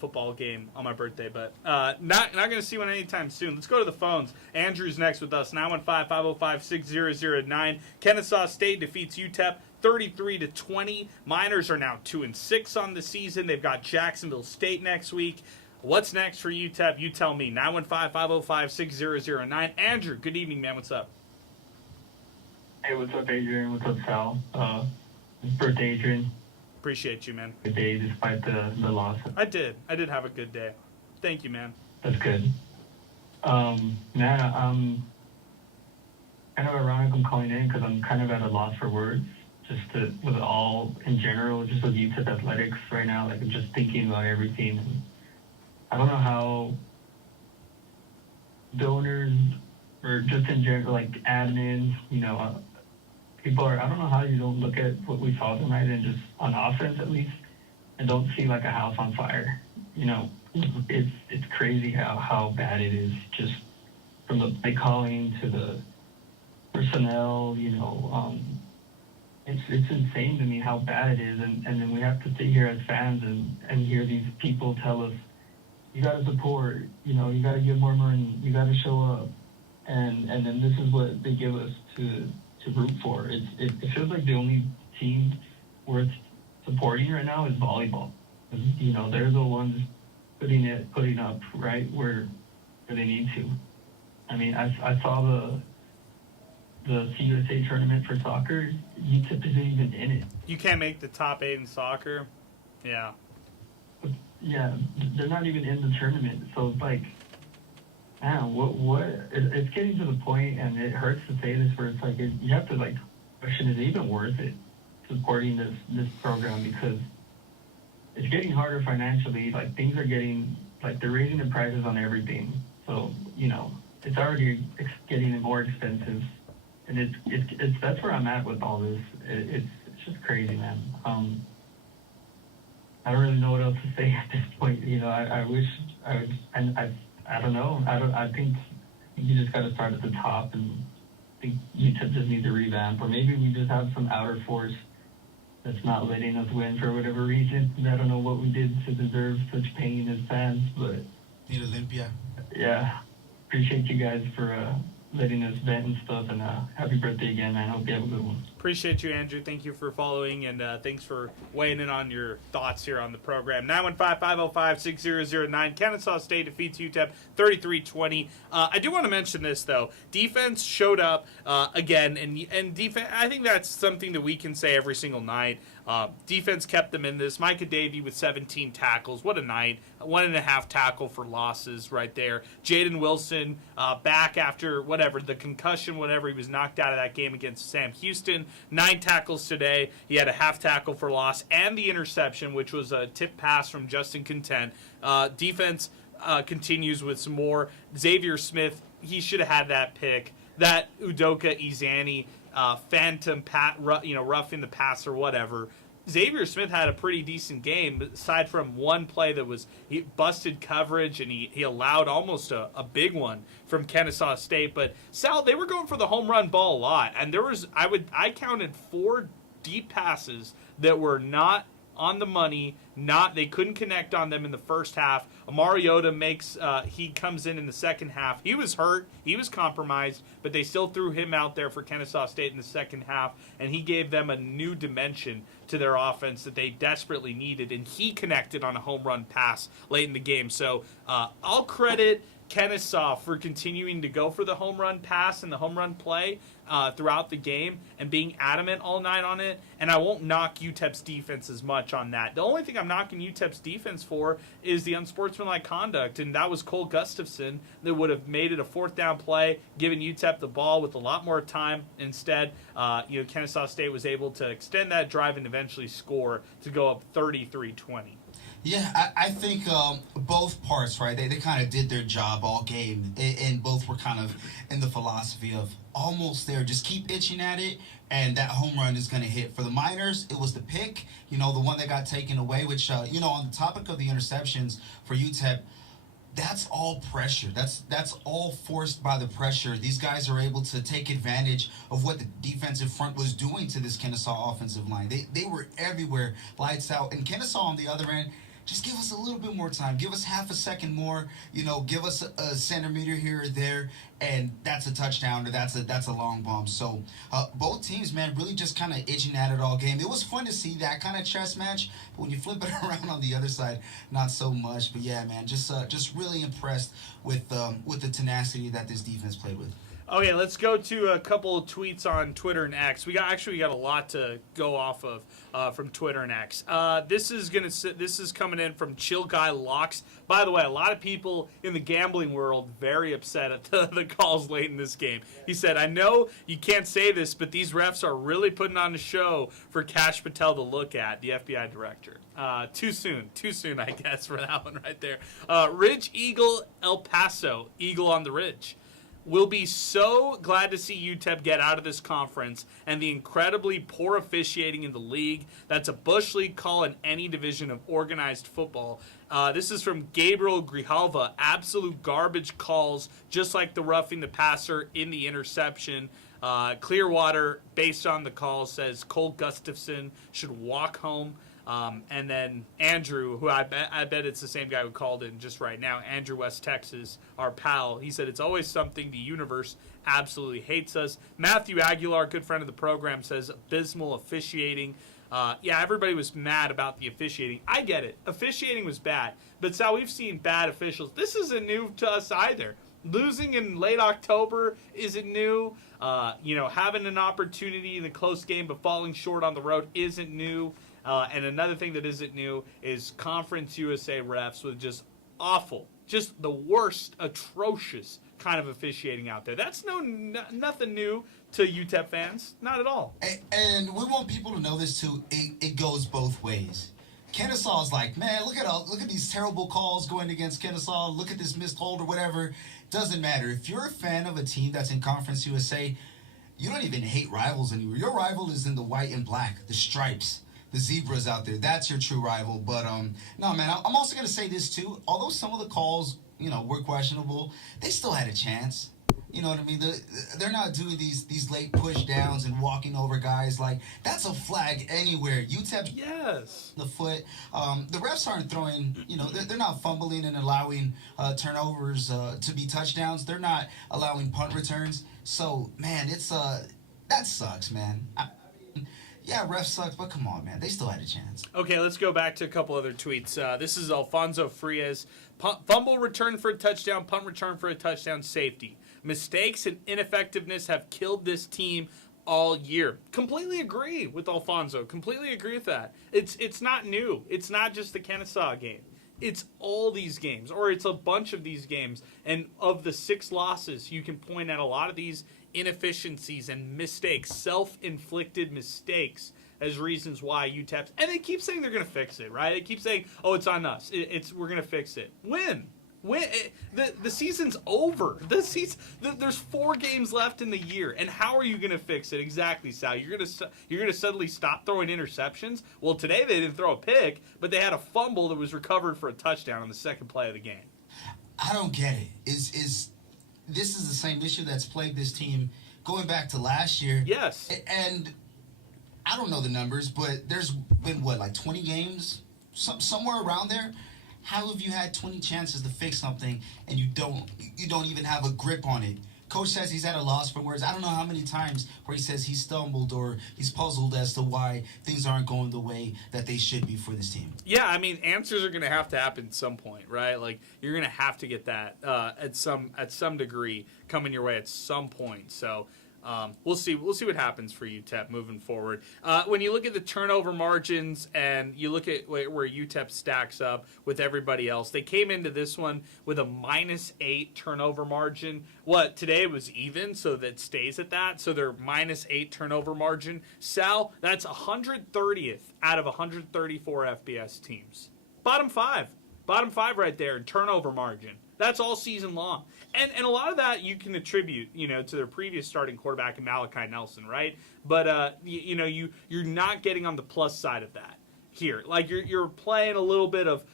football game on my birthday, but not going to see one anytime soon. Let's go to the phones. Andrew's next with us. 915-505-6009. Kennesaw State defeats UTEP 33-20. Miners are now 2-6 on the season. They've got Jacksonville State next week. What's next for UTEP? You tell me. 915-505-6009. Andrew, good evening, man. What's up? Hey, what's up, Adrian? What's up, Sal? Birthday, Adrian. Appreciate you, man. Good day, despite the loss. I did have a good day. Thank you, man. That's good. Man, kind of ironic I'm calling in because I'm kind of at a loss for words. With all in general, just with UTEP athletics right now, I'm just thinking about everything. I don't know how donors or just in general, admins, people are, I don't know how you don't look at what we saw tonight and just on offense at least and don't see a house on fire. It's crazy how bad it is, just from the play calling to the personnel, it's insane to me how bad it is, and then we have to sit here as fans and hear these people tell us, you got to support, you got to give more money, you got to show up, and then this is what they give us to root for. It feels like the only team worth supporting right now is volleyball. You know, they're the ones putting up right where they need to. I mean, I saw the CUSA tournament for soccer. UTEP isn't even in it. You can't make the top 8 in soccer. Yeah. Yeah, they're not even in the tournament. So it's like, man, what? It's getting to the point, and it hurts to say this, where it's like you have to like question, is it even worth it supporting this program, because it's getting harder financially. Like, things are getting, like, they're raising the prices on everything. So, you know, it's already getting more expensive, and it's that's where I'm at with all this. It's just crazy, man. I don't really know what else to say at this point. You know, I wish I would, and I don't know. I think you just got to start at the top, and I think UTEP just needs a revamp, or maybe we just have some outer force that's not letting us win for whatever reason. I don't know what we did to deserve such pain as fans, but Need Olympia. yeah, appreciate you guys for letting us vent and stuff, and happy birthday again, man. Hope you have a good one. Appreciate you, Andrew. Thank you for following, and thanks for weighing in on your thoughts here on the program. 915-505-6009. Kennesaw State defeats UTEP 33-20. I do want to mention this, though. Defense showed up again, and defense. I think that's something that we can say every single night. Defense kept them in this. Micah Davey with 17 tackles. What a night. 1.5 tackle for losses right there. Jaden Wilson back after whatever, the concussion, whatever. He was knocked out of that game against Sam Houston. 9 tackles today. He had a half tackle for loss and the interception, which was a tip pass from Justin Content. Defense continues with some more. Xavier Smith, he should have had that pick. That Udoka Izani phantom roughing the pass or whatever. Xavier Smith had a pretty decent game, aside from one play that was he busted coverage, and he allowed almost a big one from Kennesaw State. But Sal, they were going for the home run ball a lot, and I counted 4 deep passes that were not on the money. They couldn't connect on them in the first half. Mariota he comes in the second half. He was hurt. He was compromised, but they still threw him out there for Kennesaw State in the second half, and he gave them a new dimension to their offense that they desperately needed, and he connected on a home run pass late in the game. So I'll credit Kennesaw for continuing to go for the home run pass and the home run play throughout the game and being adamant all night on it. And I won't knock UTEP's defense as much on that. The only thing I'm knocking UTEP's defense for is the unsportsmanlike conduct, and that was Cole Gustafson that would have made it a 4th down play, given UTEP the ball with a lot more time. Instead, Kennesaw State was able to extend that drive and eventually score to go up 33-20. Yeah, I think both parts, right? They kind of did their job all game, and both were kind of in the philosophy of almost there. Just keep itching at it, and that home run is going to hit. For the Miners, it was the pick, the one that got taken away, which, on the topic of the interceptions for UTEP, that's all pressure. That's all forced by the pressure. These guys are able to take advantage of what the defensive front was doing to this Kennesaw offensive line. They were everywhere, lights out. And Kennesaw on the other end, just give us a little bit more time. Give us half a second more. Give us a centimeter here or there, and that's a touchdown, or that's a long bomb. So both teams, man, really just kind of itching at it all game. It was fun to see that kind of chess match, but when you flip it around on the other side, not so much. But yeah, man, just really impressed with the tenacity that this defense played with. Okay, let's go to a couple of tweets on Twitter and X. We got a lot to go off of from Twitter and X. This is coming in from Chill Guy Locks. By the way, a lot of people in the gambling world very upset at the calls late in this game. He said, "I know you can't say this, but these refs are really putting on a show for Kash Patel to look at," the FBI director. Too soon, I guess, for that one right there. Ridge Eagle El Paso, Eagle on the Ridge. We'll be so glad to see UTEP get out of this conference and the incredibly poor officiating in the league. That's a Bush League call in any division of organized football. This is from Gabriel Grijalva. Absolute garbage calls, just like the roughing the passer in the interception. Clearwater, based on the call, says Cole Gustafson should walk home. And then Andrew, who I bet it's the same guy who called in just right now, Andrew, West Texas, our pal. He said, "It's always something. The universe absolutely hates us." Matthew Aguilar, good friend of the program, says abysmal officiating. Yeah, everybody was mad about the officiating. I get it. Officiating was bad. But, Sal, we've seen bad officials. This isn't new to us either. Losing in late October isn't new. Having an opportunity in a close game but falling short on the road isn't new. And another thing that isn't new is Conference USA refs with just awful, just the worst, atrocious kind of officiating out there. That's nothing new to UTEP fans. Not at all. And we want people to know this too. It goes both ways. Kennesaw's like, man, look at these terrible calls going against Kennesaw. Look at this missed hold or whatever. Doesn't matter. If you're a fan of a team that's in Conference USA, you don't even hate rivals anymore. Your rival is in the white and black, the stripes, the zebras out there. That's your true rival. But no, man, I'm also gonna say this too. Although some of the calls, were questionable, they still had a chance. You know what I mean? They're not doing these late push downs and walking over guys. Like, that's a flag anywhere. UTEP, yes, the foot. The refs aren't throwing, they're not fumbling and allowing turnovers to be touchdowns. They're not allowing punt returns. So, man, that sucks, man. Yeah, refs sucks, but come on, man. They still had a chance. Okay, let's go back to a couple other tweets. This is Alfonso Frias. Fumble return for a touchdown, punt return for a touchdown, safety. Mistakes and ineffectiveness have killed this team all year. Completely agree with Alfonso. Completely agree with that. It's not new. It's not just the Kennesaw game. It's all these games, or it's a bunch of these games. And of the 6 losses, you can point at a lot of these inefficiencies and mistakes, self-inflicted mistakes, as reasons why UTEP. And they keep saying they're going to fix it, right? They keep saying, "Oh, it's on us. We're going to fix it." When? The season's over. There's 4 games left in the year, and how are you going to fix it exactly, Sal? You're gonna suddenly stop throwing interceptions? Well, today they didn't throw a pick, but they had a fumble that was recovered for a touchdown on the second play of the game. I don't get it. This is the same issue that's plagued this team going back to last year? Yes. And I don't know the numbers, but there's been like 20 games, somewhere around there. How have you had 20 chances to fix something and you don't even have a grip on it? Coach says he's at a loss for words. I don't know how many times where he says he's stumbled or he's puzzled as to why things aren't going the way that they should be for this team. Yeah, I mean, answers are going to have to happen at some point, right? Like, you're going to have to get that at some degree coming your way at some point. So we'll see what happens for UTEP moving forward. When you look at the turnover margins and you look at where UTEP stacks up with everybody else, they came into this one with a -8 turnover margin. Today was even, so that stays at that. So they're -8 turnover margin. Sal, that's 130th out of 134 FBS teams. Bottom five right there in turnover margin. That's all season long. And a lot of that you can attribute, to their previous starting quarterback, Malachi Nelson, right? But, you're not getting on the plus side of that here. Like, you're playing a little bit of,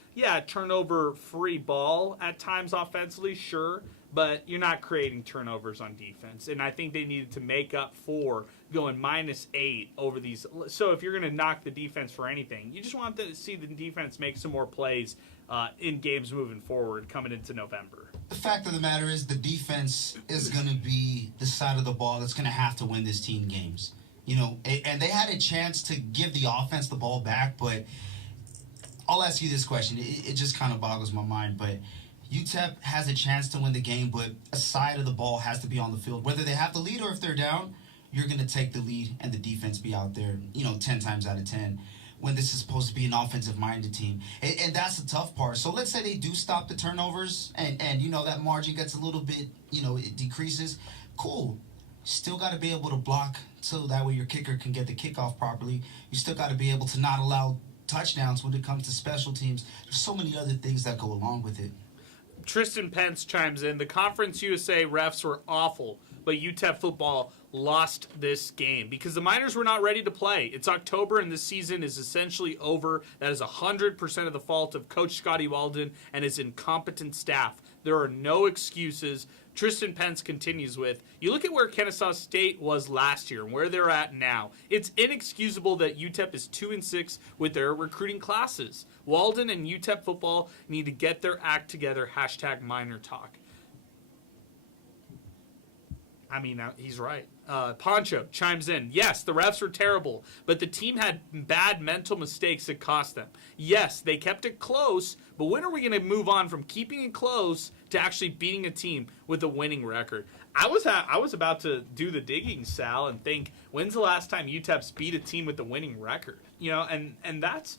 turnover-free ball at times offensively, sure, but you're not creating turnovers on defense. And I think they needed to make up for going -8 over these. So if you're going to knock the defense for anything, you just want to see the defense make some more plays in games moving forward coming into November. The fact of the matter is the defense is going to be the side of the ball that's going to have to win this team games. And they had a chance to give the offense the ball back, but I'll ask you this question. It just kind of boggles my mind, but UTEP has a chance to win the game, but a side of the ball has to be on the field. Whether they have the lead or if they're down, you're going to take the lead and the defense be out there, 10 times out of 10. When this is supposed to be an offensive-minded team. And that's the tough part. So let's say they do stop the turnovers and that margin gets a little bit, it decreases. Cool. Still got to be able to block so that way your kicker can get the kickoff properly. You still got to be able to not allow touchdowns when it comes to special teams. There's so many other things that go along with it. Tristan Pence chimes in. The Conference USA refs were awful, but UTEP football lost this game because the Miners were not ready to play. It's October and this season is essentially over. That is 100% of the fault of Coach Scotty Walden and his incompetent staff. There are no excuses. Tristan Pence continues with, you look at where Kennesaw State was last year and where they're at now. It's inexcusable that UTEP is 2-6 with their recruiting classes. Walden and UTEP football need to get their act together. #MinerTalk. I mean, he's right. Poncho chimes in. Yes, the refs were terrible, but the team had bad mental mistakes that cost them. Yes, they kept it close, but when are we going to move on from keeping it close to actually beating a team with a winning record? I was about to do the digging, Sal, and think, when's the last time UTEP's beat a team with a winning record? You know, and that's,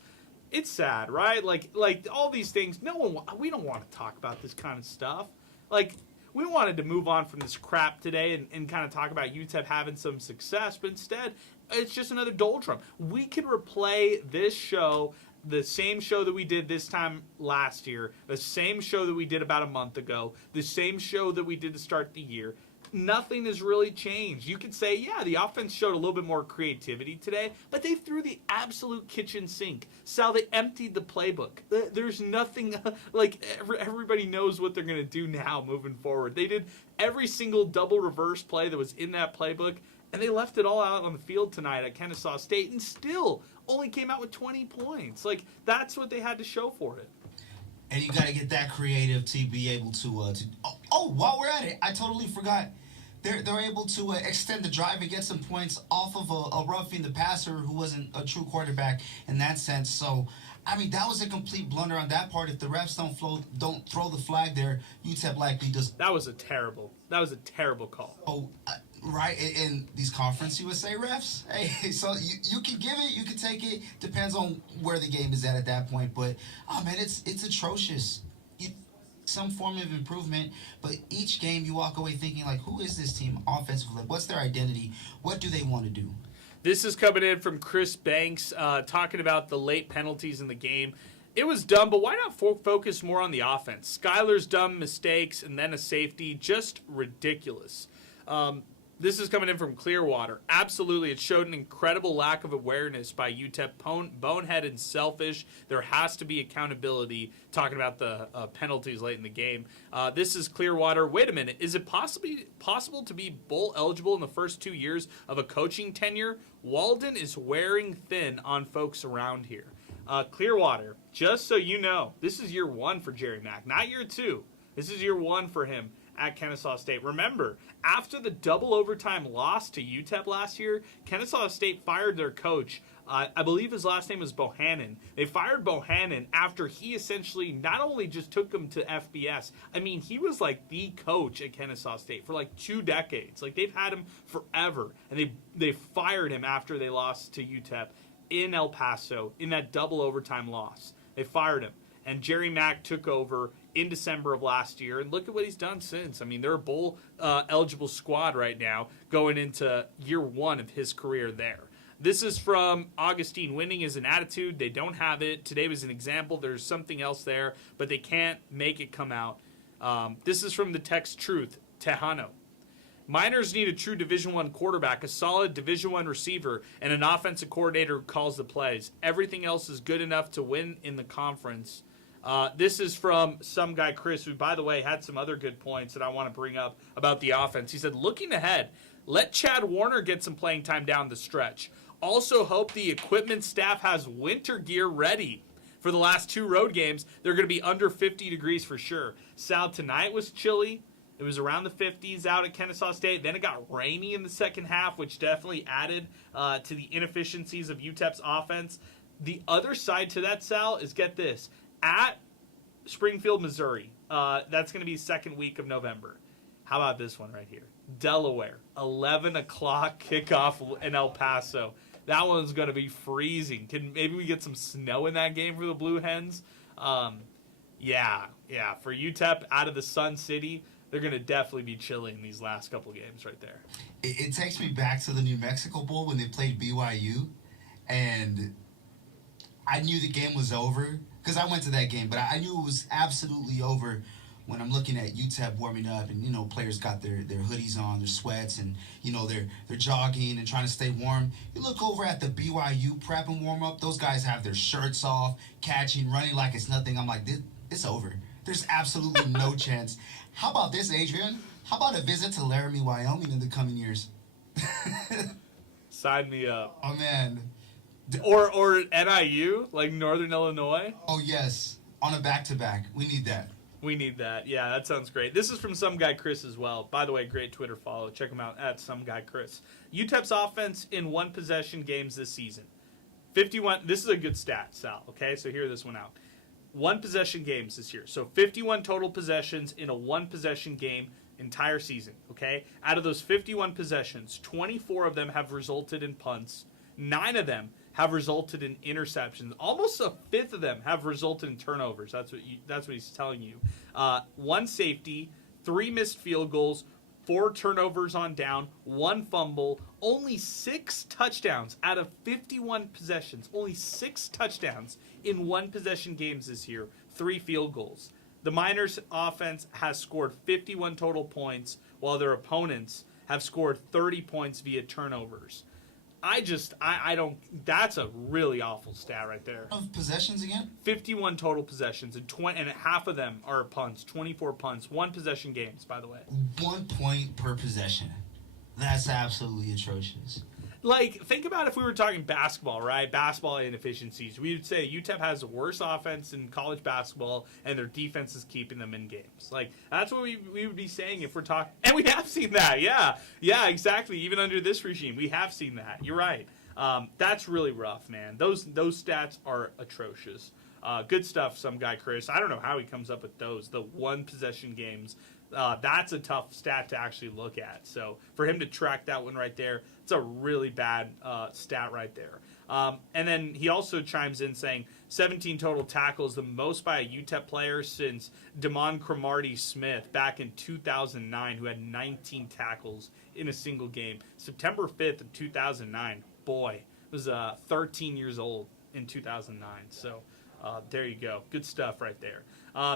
it's sad, right? Like all these things. We don't want to talk about this kind of stuff. Like, we wanted to move on from this crap today and kind of talk about UTEP having some success, but instead, it's just another doldrum. We could replay this show, the same show that we did this time last year, the same show that we did about a month ago, the same show that we did to start the year. Nothing has really changed. You could say, yeah, the offense showed a little bit more creativity today, but they threw the absolute kitchen sink. Sal, they emptied the playbook. There's nothing, like, everybody knows what they're going to do now moving forward. They did every single double reverse play that was in that playbook, and they left it all out on the field tonight at Kennesaw State and still only came out with 20 points. Like, that's what they had to show for it. And you got to get that creative to be able to while we're at it, I totally forgot. They're able to extend the drive and get some points off of a roughing the passer who wasn't a true quarterback in that sense. So, I mean, that was a complete blunder on that part. If the refs don't throw the flag there, UTEP likely does. That was a terrible call. Oh, right. In these Conference USA refs, hey, so you can give it, you can take it. Depends on where the game is at that point. But man, it's atrocious. Some form of improvement, but each game you walk away thinking, like, who is this team offensively? What's their identity? What do they want to do? This is coming in from Chris Banks, talking about the late penalties in the game. It was dumb, but why not focus more on the offense? Skyler's dumb mistakes and then a safety, just ridiculous. This is coming in from Clearwater. Absolutely, it showed an incredible lack of awareness by UTEP, bonehead and selfish. There has to be accountability, talking about the penalties late in the game. This is Clearwater. Wait a minute. Is it possible to be bowl eligible in the first 2 years of a coaching tenure? Walden is wearing thin on folks around here. Clearwater, just so you know, this is year 1 for Jerry Mack, not year 2. This is year 1 for him at Kennesaw State. Remember, after the double overtime loss to UTEP last year, Kennesaw State fired their coach. I believe his last name was Bohannon. They fired Bohannon after he essentially not only just took them to FBS, I mean, he was like the coach at Kennesaw State for like 2 decades. Like, they've had him forever, and they fired him after they lost to UTEP in El Paso in that double overtime loss. They fired him, and Jerry Mack took over in December of last year, and look at what he's done since. I mean, they're a bowl eligible squad right now going into year 1 of his career there. This is from Augustine. Winning is an attitude. They don't have it. Today was an example. There's something else there, but they can't make it come out. This is from the text Truth, Tejano. Miners need a true Division I quarterback, a solid Division I receiver, and an offensive coordinator who calls the plays. Everything else is good enough to win in the conference. This is from some guy, Chris, who, by the way, had some other good points that I want to bring up about the offense. He said, looking ahead, let Chad Warner get some playing time down the stretch. Also hope the equipment staff has winter gear ready. For the last 2 road games, they're going to be under 50 degrees for sure. Sal, tonight was chilly. It was around the 50s out at Kennesaw State. Then it got rainy in the second half, which definitely added to the inefficiencies of UTEP's offense. The other side to that, Sal, is, get this, at Springfield, Missouri. That's going to be second week of November. How about this one right here? Delaware, 11 o'clock kickoff in El Paso. That one's going to be freezing. Maybe we get some snow in that game for the Blue Hens? Yeah. For UTEP out of the Sun City, they're going to definitely be chilly in these last couple games right there. It takes me back to the New Mexico Bowl when they played BYU, and I knew the game was over because I went to that game, but I knew it was absolutely over when I'm looking at UTEP warming up, and players got their hoodies on, their sweats, and they're jogging and trying to stay warm. You look over at the BYU prep and warm up; those guys have their shirts off, catching, running like it's nothing. I'm like, it's over. There's absolutely no chance. How about this, Adrian? How about a visit to Laramie, Wyoming in the coming years? Sign me up. Oh man. Or NIU, like Northern Illinois. Oh yes, on a back-to-back. We need that. We need that. Yeah, that sounds great. This is from Some Guy Chris as well. By the way, great Twitter follow. Check him out at Some Guy Chris. UTEP's offense in one possession games this season. 51. This is a good stat, Sal. Okay, so hear this one out. One possession games this year. So 51 total possessions in a one possession game entire season. Okay, out of those 51 possessions, 24 of them have resulted in punts. 9 of them have resulted in interceptions. Almost a fifth of them have resulted in turnovers. That's what he's telling you. 1 safety, 3 missed field goals, 4 turnovers on down, 1 fumble, only 6 touchdowns out of 51 possessions. Only 6 touchdowns in one possession games this year. 3 field goals. The Miners offense has scored 51 total points, while their opponents have scored 30 points via turnovers. I don't. That's a really awful stat right there. Of possessions again? 51 total possessions, and half of them are punts. 24 punts, one possession games, by the way. 1 point per possession. That's absolutely atrocious. Like, think about if we were talking basketball, right? Basketball inefficiencies. We would say UTEP has the worst offense in college basketball, and their defense is keeping them in games. Like, that's what we would be saying if we're talking. And we have seen that, yeah. Yeah, exactly. Even under this regime, we have seen that. You're right. That's really rough, man. Those stats are atrocious. Good stuff, Some Guy Chris. I don't know how he comes up with those. The one possession games. That's a tough stat to actually look at. So for him to track that one right there, it's a really bad stat right there. And then he also chimes in saying 17 total tackles, the most by a UTEP player since Damon Cromartie Smith back in 2009, who had 19 tackles in a single game. September 5th of 2009. Boy, was 13 years old in 2009. So there you go. Good stuff right there.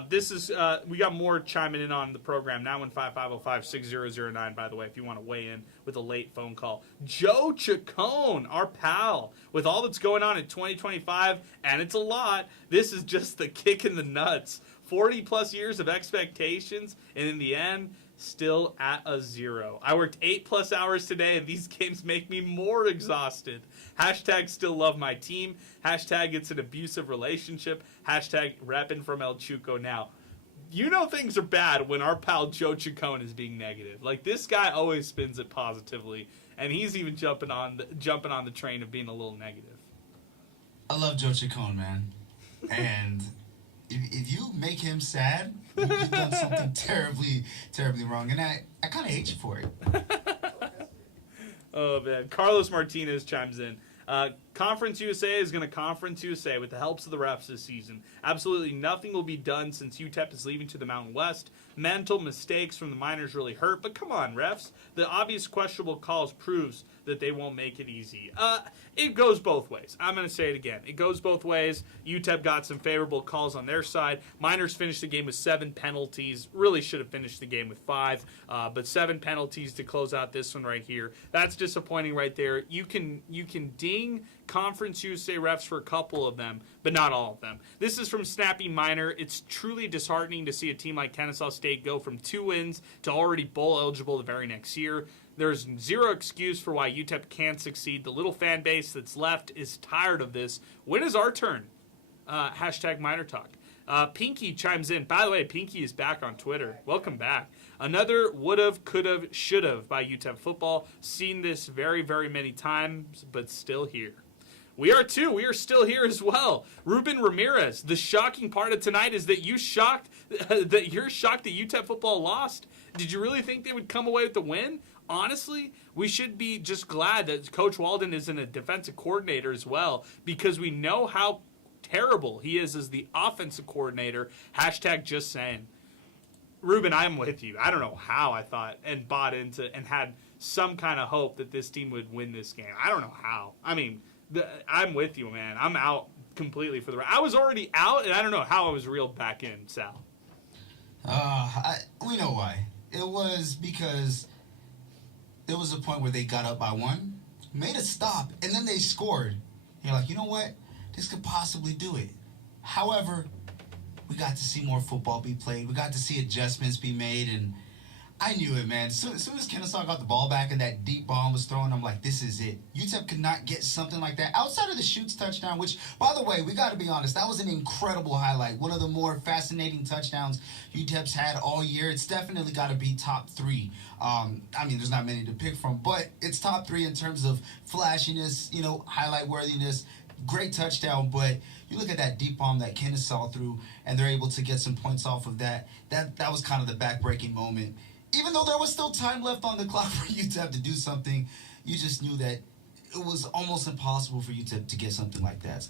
This is we got more chiming in on the program. 915-505-6009, by the way, if you want to weigh in with a late phone call. Joe Chacon, our pal, with all that's going on in 2025, and it's a lot, this is just the kick in the nuts. 40 plus years of expectations, and in the end, still at a 0. I worked 8+ hours today, and these games make me more exhausted. Hashtag still love my team. Hashtag it's an abusive relationship. Hashtag repping from El Chuco now. You know things are bad when our pal Joe Chacon is being negative. Like, this guy always spins it positively, and he's even jumping on the train of being a little negative. I love Joe Chacon, man. And if you make him sad, you've done something terribly, terribly wrong. And I kind of hate you for it. Oh, man. Carlos Martinez chimes in. Conference USA is going to Conference USA with the helps of the refs this season. Absolutely nothing will be done since UTEP is leaving to the Mountain West. Mental mistakes from the Miners really hurt, but come on, refs. The obvious questionable calls proves that they won't make it easy. It goes both ways. I'm going to say it again. It goes both ways. UTEP got some favorable calls on their side. Miners finished the game with 7 penalties. Really should have finished the game with 5, but 7 penalties to close out this one right here. That's disappointing right there. You can ding Conference USA refs for a couple of them, but not all of them. This is from Snappy Miner. It's truly disheartening to see a team like Kennesaw State go from 2 wins to already bowl eligible the very next year. There's zero excuse for why UTEP can't succeed. The little fan base that's left is tired of this. When is our turn? Hashtag MinerTalk. Pinky chimes in. By the way, Pinky is back on Twitter. Welcome back. Another would've, could've, should've by UTEP football. Seen this very, very many times, but still here. We are too. We are still here as well. Ruben Ramirez. The shocking part of tonight is that you're shocked that UTEP football lost. Did you really think they would come away with the win? Honestly, we should be just glad that Coach Walden isn't a defensive coordinator as well, because we know how terrible he is as the offensive coordinator. Hashtag just saying. Ruben, I'm with you. I don't know how I thought and bought into and had some kind of hope that this team would win this game. I don't know how. I mean, I'm with you, man. I'm out completely for the rest. I was already out, and I don't know how I was reeled back in, Sal. We know why. It was because there was a point where they got up by 1, made a stop, and then they scored. You're like, you know what? This could possibly do it. However, we got to see more football be played. We got to see adjustments be made, and I knew it, man. As soon as Kennesaw got the ball back and that deep bomb was thrown, I'm like, this is it. UTEP could not get something like that. Outside of the Shoots touchdown, which, by the way, we got to be honest, that was an incredible highlight. One of the more fascinating touchdowns UTEP's had all year. It's definitely got to be top 3. I mean, there's not many to pick from, but it's top 3 in terms of flashiness, highlight worthiness. Great touchdown, but you look at that deep bomb that Kennesaw threw, and they're able to get some points off of that. That was kind of the back-breaking moment. Even though there was still time left on the clock for UTEP to do something, you just knew that it was almost impossible for UTEP to get something like that.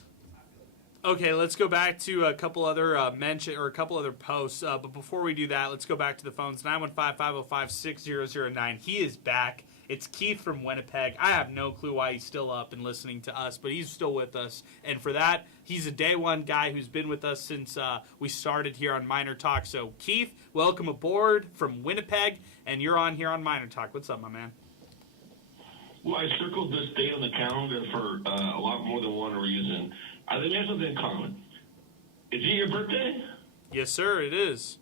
Okay, let's go back to a couple other a couple other posts. But before we do that, let's go back to the phones. 915-505-6009. He is back. It's Keith from Winnipeg. I have no clue why he's still up and listening to us, but he's still with us. And for that, he's a day one guy who's been with us since we started here on MinerTalk. So, Keith, welcome aboard from Winnipeg, and you're on here on MinerTalk. What's up, my man? Well, I circled this day on the calendar for a lot more than one reason. I think we have something in common. Is it your birthday? Yes, sir, it is.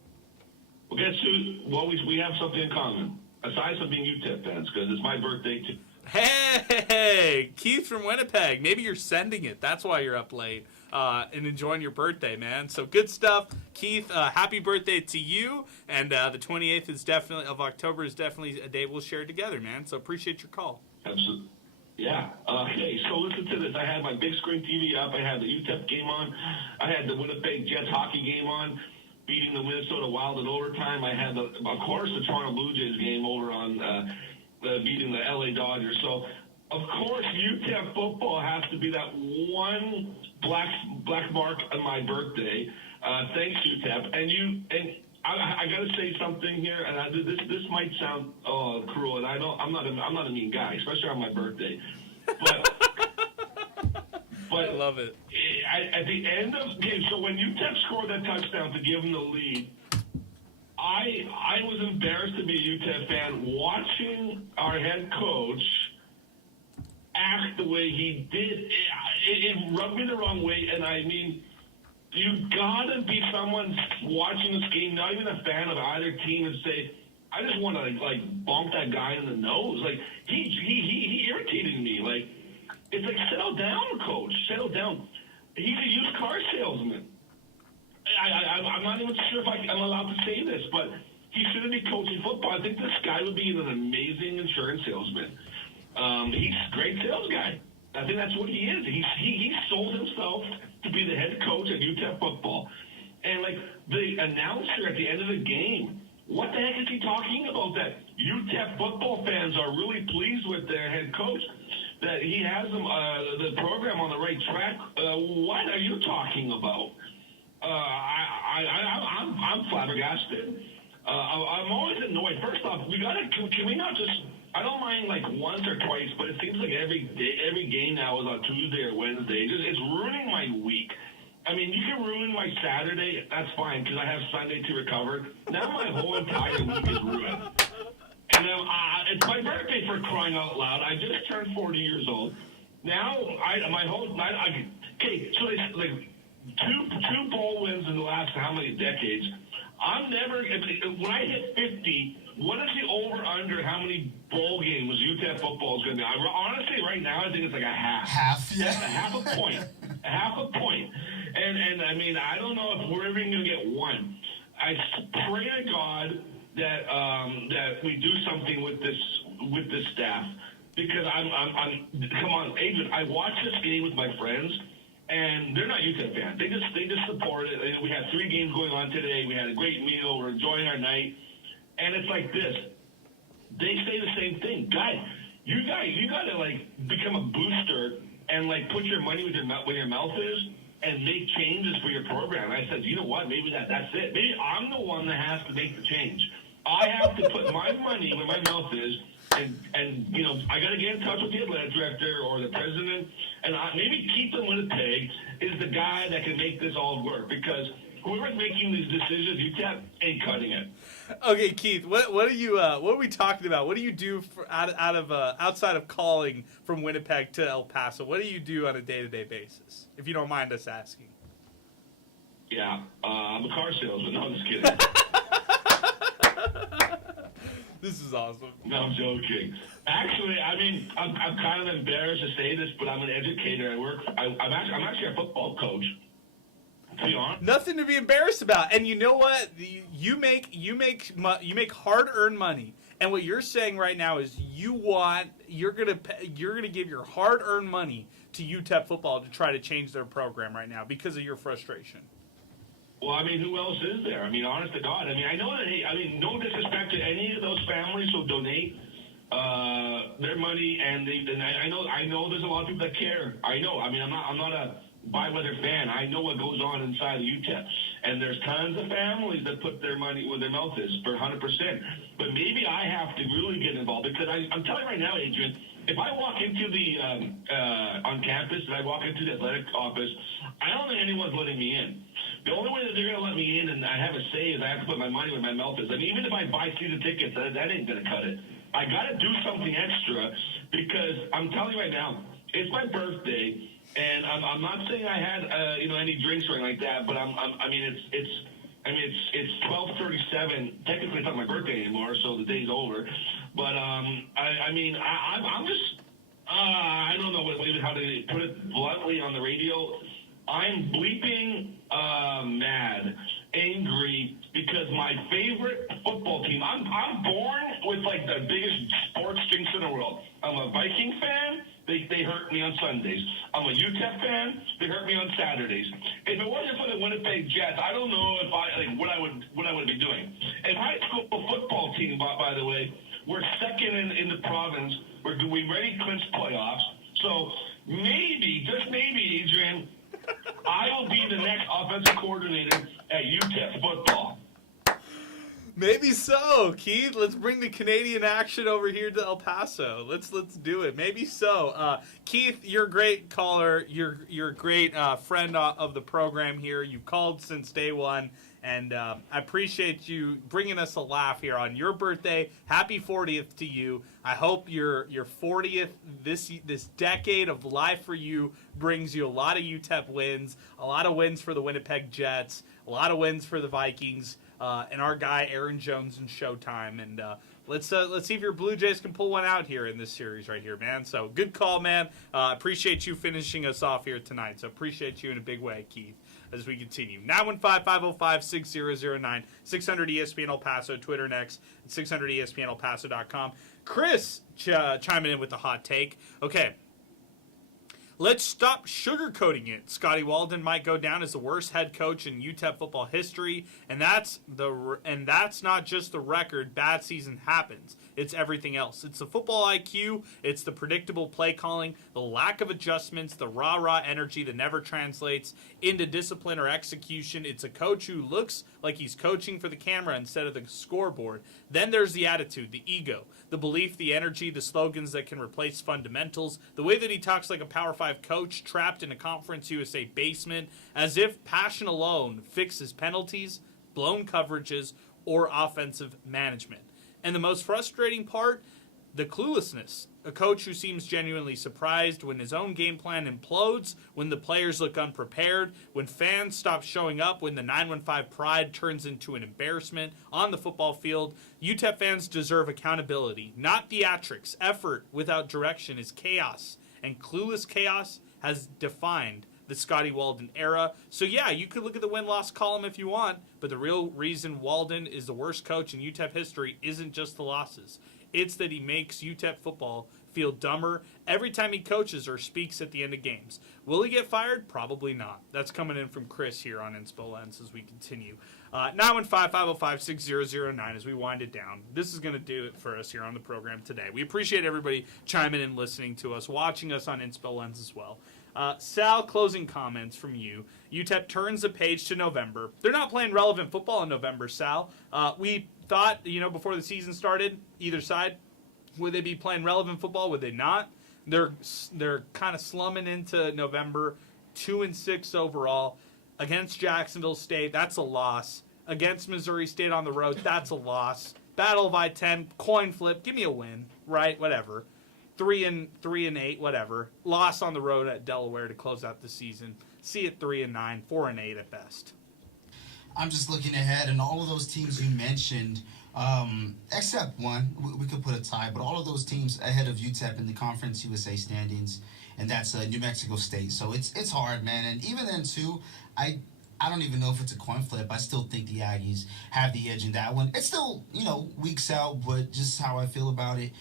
Well, guess who? Well, we have something in common. Aside from being UTEP fans, because it's my birthday, too. Hey, Keith from Winnipeg. Maybe you're sending it. That's why you're up late and enjoying your birthday, man. So good stuff. Keith, happy birthday to you. And the 28th of October is definitely a day we'll share together, man. So appreciate your call. Absolutely. Yeah. Hey, so listen to this. I had my big screen TV up. I had the UTEP game on. I had the Winnipeg Jets hockey game on, beating the Minnesota Wild in overtime. I had, of course, the Toronto Blue Jays game over on beating the LA Dodgers. So, of course, UTEP football has to be that one black mark on my birthday. Thanks, UTEP. And I got to say something here, and this might sound cruel, and I'm not a mean guy, especially on my birthday. But I love it. At the end of the game, so when UTEP scored that touchdown to give them the lead, I was embarrassed to be a UTEP fan watching our head coach act the way he did. It rubbed me the wrong way, and I mean, you gotta be someone watching this game, not even a fan of either team, and say, I just want to like bump that guy in the nose. Like he irritated me. Like it's like settle down, coach. Settle down. He's a used car salesman. I'm not even sure if I'm allowed to say this, but he shouldn't be coaching football. I think this guy would be an amazing insurance salesman. He's a great sales guy. I think that's what he is. He sold himself to be the head coach at UTEP football. And, like, the announcer at the end of the game, what the heck is he talking about? That UTEP football fans are really pleased with their head coach, that he has them, the program on the right track. What are you talking about? I'm flabbergasted. I'm always annoyed. First off, can we not just, I don't mind like once or twice, but it seems like every game now is on Tuesday or Wednesday. It's ruining my week. I mean, you can ruin my Saturday, that's fine, because I have Sunday to recover. Now my whole entire week is ruined. And then it's my birthday, for crying out loud. I just turned 40 years old. Now, my whole night, okay, so it's like two bowl wins in the last how many decades. I'm never, when I hit 50, what is the over-under how many bowl games UTEP football is going to be? Honestly, right now, I think it's like a half. Half, yeah. A half a point. A half a point. And I mean, I don't know if we're even going to get one. I pray to God that that we do something with this staff, because I'm come on, Adrian, I watched this game with my friends, and they're not UTEP fans. They just support it. We had 3 games going on today. We had a great meal. We're enjoying our night, and it's like this. They say the same thing, guys. You got to like become a booster and like put your money where your mouth is, and make changes for your program. I said, you know what? Maybe that's it. Maybe I'm the one that has to make the change. I have to put my money where my mouth is, and you know, I got to get in touch with the athletic director or the president, and maybe keep them Winnipeg is the guy that can make this all work, because whoever's making these decisions, UTEP ain't cutting it. Okay, Keith, what are we talking about? What do you do outside of calling from Winnipeg to El Paso? What do you do on a day-to-day basis, if you don't mind us asking? Yeah, I'm a car salesman. No, I'm just kidding. This is awesome. No, I'm joking. Actually, I mean, I'm kind of embarrassed to say this, but I'm an educator. I'm actually a football coach. To be honest. Nothing to be embarrassed about. And you know what? You make hard-earned money. And what you're saying right now is you're gonna give your hard-earned money to UTEP football to try to change their program right now because of your frustration. Well, I mean, who else is there? I mean, honest to God. I mean, I know that. I mean, no disrespect to any of those families who donate their money, and I know there's a lot of people that care. I know. I mean, I'm not a by-weather fan. I know what goes on inside of UTEP, and there's tons of families that put their money where their mouth is for 100%. But maybe I have to really get involved because I'm telling you right now, Adrian. If I walk into the on campus and I walk into the athletic office, I don't think anyone's letting me in. The only way that they're going to let me in and I have a say is I have to put my money where my mouth is. I mean, even if I buy season tickets, that ain't going to cut it. I got to do something extra because I'm telling you right now, it's my birthday, and I'm not saying I had any drinks or anything like that, but it's 12:37. Technically, it's not my birthday anymore, so the day's over. But I'm just I don't know how to put it bluntly on the radio. I'm bleeping mad, angry because my favorite football team. I'm born with like the biggest sports jinx in the world. I'm a Viking fan. They hurt me on Sundays. I'm a UTEP fan. They hurt me on Saturdays. If it wasn't for the Winnipeg Jets, I don't know if what I would be doing. And high school football team, by the way, we're second in the province. We ready to clinch playoffs. So maybe, just maybe, Adrian, I will be the next offensive coordinator at UTEP football. Maybe so, Keith. Let's bring the Canadian action over here to El Paso. Let's do it. Maybe so. Keith, you're a great caller. You're a great friend of the program here. You've called since day one, and I appreciate you bringing us a laugh here on your birthday. Happy 40th to you. I hope your 40th this decade of life for you brings you a lot of UTEP wins, a lot of wins for the Winnipeg Jets, a lot of wins for the Vikings. And our guy Aaron Jones in Showtime, and let's see if your Blue Jays can pull one out here in this series right here, man. So good call, man. Appreciate you finishing us off here tonight. So appreciate you in a big way, Keith, as we continue. 915-505-6009, 600 ESPN El Paso, Twitter and X, and 600 ESPNElPaso.com. Chris chiming in with the hot take. Okay. Let's stop sugarcoating it. Scotty Walden might go down as the worst head coach in UTEP football history, and that's not just the record. Bad season happens. It's everything else. It's the football IQ. It's the predictable play calling, the lack of adjustments, the rah-rah energy that never translates into discipline or execution. It's a coach who looks like he's coaching for the camera instead of the scoreboard. Then there's the attitude, the ego, the belief, the energy, the slogans that can replace fundamentals, the way that he talks like a Power 5 coach trapped in a Conference USA basement, as if passion alone fixes penalties, blown coverages, or offensive management. And the most frustrating part, the cluelessness. A coach who seems genuinely surprised when his own game plan implodes, when the players look unprepared, when fans stop showing up, when the 915 pride turns into an embarrassment on the football field. UTEP fans deserve accountability, not theatrics. Effort without direction is chaos, and clueless chaos has defined the Scotty Walden era. So yeah, you could look at the win-loss column if you want, but the real reason Walden is the worst coach in UTEP history isn't just the losses. It's that he makes UTEP football feel dumber every time he coaches or speaks at the end of games. Will he get fired? Probably not. That's coming in from Chris here on Inspo Lens as we continue. 915-505-6009 as we wind it down. This is going to do it for us here on the program today. We appreciate everybody chiming in, listening to us, watching us on Inspo Lens as well. Sal, closing comments from you. UTEP turns the page to November. They're not playing relevant football in November, Sal. We thought, before the season started, either side, would they be playing relevant football? Would they not? They're kind of slumming into November, 2-6 overall. Against Jacksonville State, that's a loss. Against Missouri State on the road, that's a loss. Battle of I-10, coin flip, give me a win, right? Whatever. 3-8, whatever. Loss on the road at Delaware to close out the season. See it 3-9, 4-8 at best. I'm just looking ahead, and all of those teams you mentioned Except one, we could put a tie, but all of those teams ahead of UTEP in the Conference USA standings, and that's New Mexico State. So it's hard, man. And even then, too, I don't even know if it's a coin flip. I still think the Aggies have the edge in that one. It's still, weeks out, but just how I feel about it,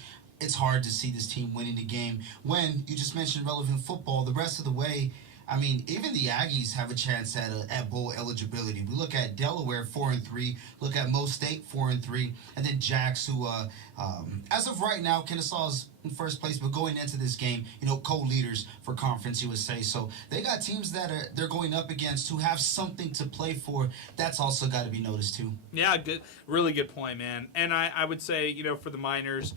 it's hard to see this team winning the game. When you just mentioned relevant football, the rest of the way, I mean, even the Aggies have a chance at bowl eligibility. We look at Delaware 4-3, look at Mo State 4-3, and then Jax, who, as of right now, Kennesaw's in first place, but going into this game, co-leaders for Conference USA. So they got teams that they're going up against who have something to play for. That's also got to be noticed too. Yeah, good, really good point, man. And I would say, for the Miners,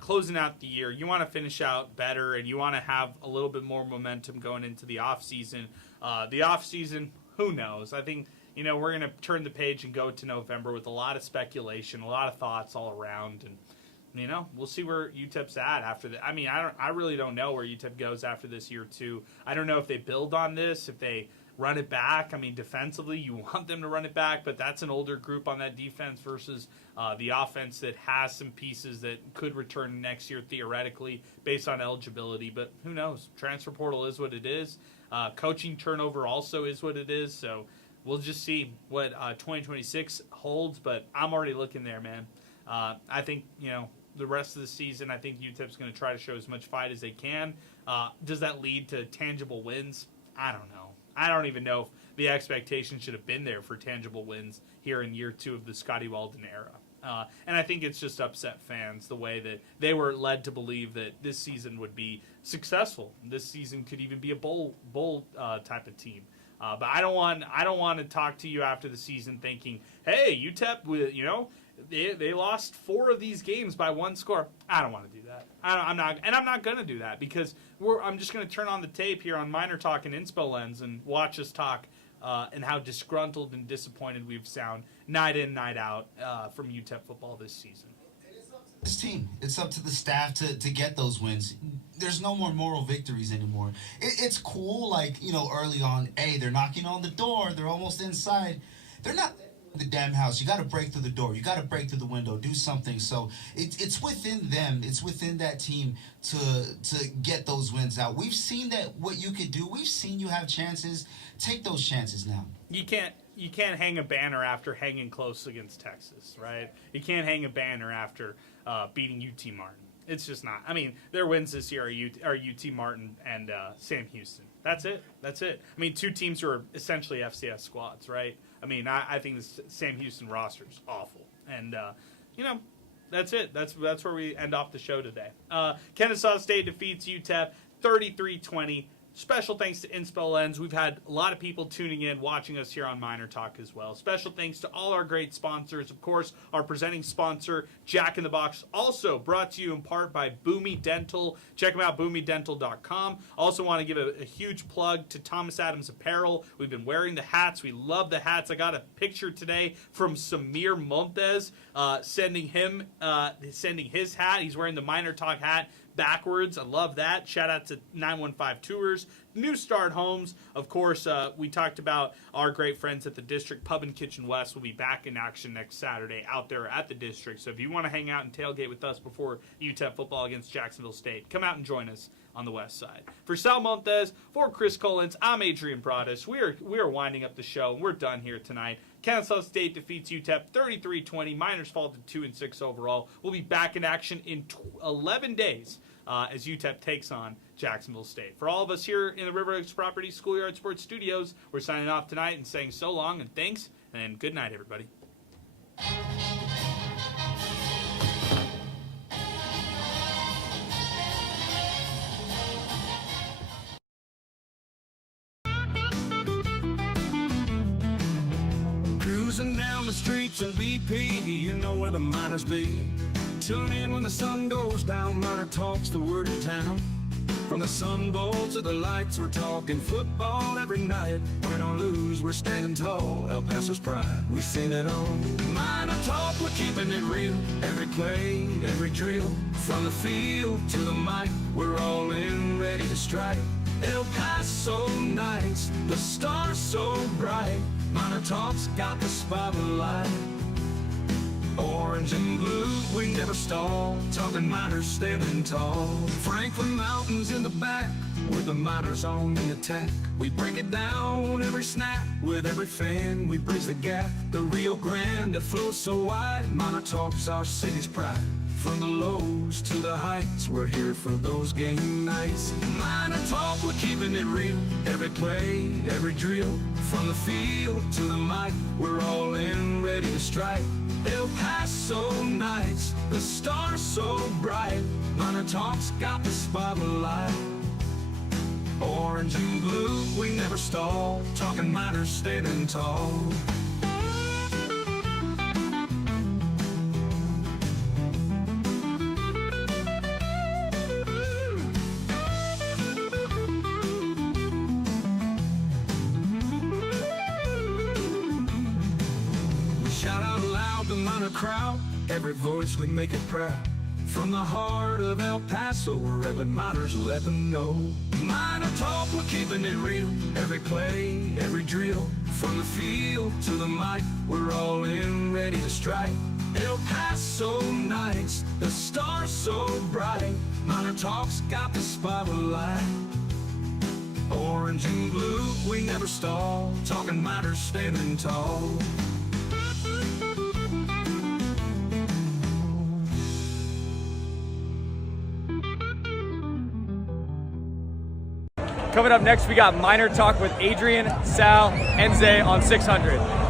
closing out the year, you want to finish out better, and you want to have a little bit more momentum going into the off season. The off season, who knows? I think we're going to turn the page and go to November with a lot of speculation, a lot of thoughts all around, and we'll see where UTEP's at after that. I mean, I really don't know where UTEP goes after this year too. I don't know if they build on this, if they run it back. I mean, defensively, you want them to run it back, but that's an older group on that defense versus the offense that has some pieces that could return next year theoretically based on eligibility. But who knows? Transfer portal is what it is. Coaching turnover also is what it is. So we'll just see what 2026 holds. But I'm already looking there, man. I think, the rest of the season, I think UTEP's going to try to show as much fight as they can. Does that lead to tangible wins? I don't know. I don't even know if the expectation should have been there for tangible wins here in year 2 of the Scotty Walden era. And I think it's just upset fans the way that they were led to believe that this season would be successful. This season could even be a bowl type of team. But I don't want to talk to you after the season thinking, hey, UTEP, they lost 4 of these games by 1 score. I don't want to do that. I'm not going to do that because I'm just going to turn on the tape here on MinerTalk and Inspo Lens and watch us talk and how disgruntled and disappointed we've sound night in, night out from UTEP football this season. This team, it's up to the staff to get those wins. There's no more moral victories anymore. It's cool, early on, hey, they're knocking on the door, they're almost inside. They're not the damn house. You got to break through the door. You got to break through the window. Do something. So it's within them. It's within that team to get those wins out. We've seen that what you could do. We've seen you have chances. Take those chances now. You can't hang a banner after hanging close against Texas, right? You can't hang a banner after beating UT Martin. It's just not. I mean, their wins this year are UT Martin and Sam Houston. That's it. I mean, 2 teams who are essentially FCS squads, right? I mean, I think the Sam Houston roster is awful. And, that's it. That's where we end off the show today. Kennesaw State defeats UTEP 33-20. Special thanks to Inspo Lens. We've had a lot of people tuning in, watching us here on MinerTalk as well. Special thanks to all our great sponsors. Of course, our presenting sponsor, Jack in the Box, also brought to you in part by Boomy Dental. Check them out, boomydental.com. Also want to give a huge plug to Thomas Adams Apparel. We've been wearing the hats. We love the hats. I got a picture today from Samir Montes sending his hat. He's wearing the MinerTalk hat backwards. I love that. Shout out to 915 Tours, New Start Homes. Of course, we talked about our great friends at the District Pub and Kitchen West. Will be back in action next Saturday out there at the District. So if you want to hang out and tailgate with us before UTEP football against Jacksonville State, come out and join us on the west side. For Sal Montes, for Chris Collins, I'm Adrian Broaddus. We are winding up the show. We're done here tonight. Kansas State defeats UTEP 33-20. Miners fall to 2-6 overall. We'll be back in action in 11 days as UTEP takes on Jacksonville State. For all of us here in the River Oaks Properties Schoolyard Sports Studios, we're signing off tonight and saying so long and thanks and good night, everybody. Cruising down the streets in BP, you know where the Miners be. Tune in when the sun goes down, MinerTalk's the word in town. From the Sun Bowl to the lights, we're talking football every night. Win or lose, we're standing tall, El Paso's pride, we've seen it all. MinerTalk, we're keeping it real, every play, every drill. From the field to the mic, we're all in, ready to strike. El Paso nights, the stars so bright. MinerTalk's got the spotlight. Orange and blue, we never stall, talking Miners standing tall. Franklin Mountains in the back, with the Miners on the attack. We break it down every snap, with every fan we bridge the gap. The Rio Grande that flows so wide, MinerTalk's our city's pride. From the lows to the heights, we're here for those game nights. MinerTalk, we're keeping it real. Every play, every drill, from the field to the mic, we're all in, ready to strike. El Paso nights, the stars so bright. MinerTalk's got the spotlight. Orange and blue, we never stall, talking Miners standing tall. Shout out loud, the Miner crowd, every voice we make it proud. From the heart of El Paso, wherever Miners let them know. MinerTalk, we're keeping it real. Every play, every drill, from the field to the mic, we're all in, ready to strike. El Paso nights, the stars so bright. MinerTalk's got the spotlight. Orange and blue, we never stall, talking Miners standing tall. Coming up next, we got MinerTalk with Adrian, Sal, and Zay on 600.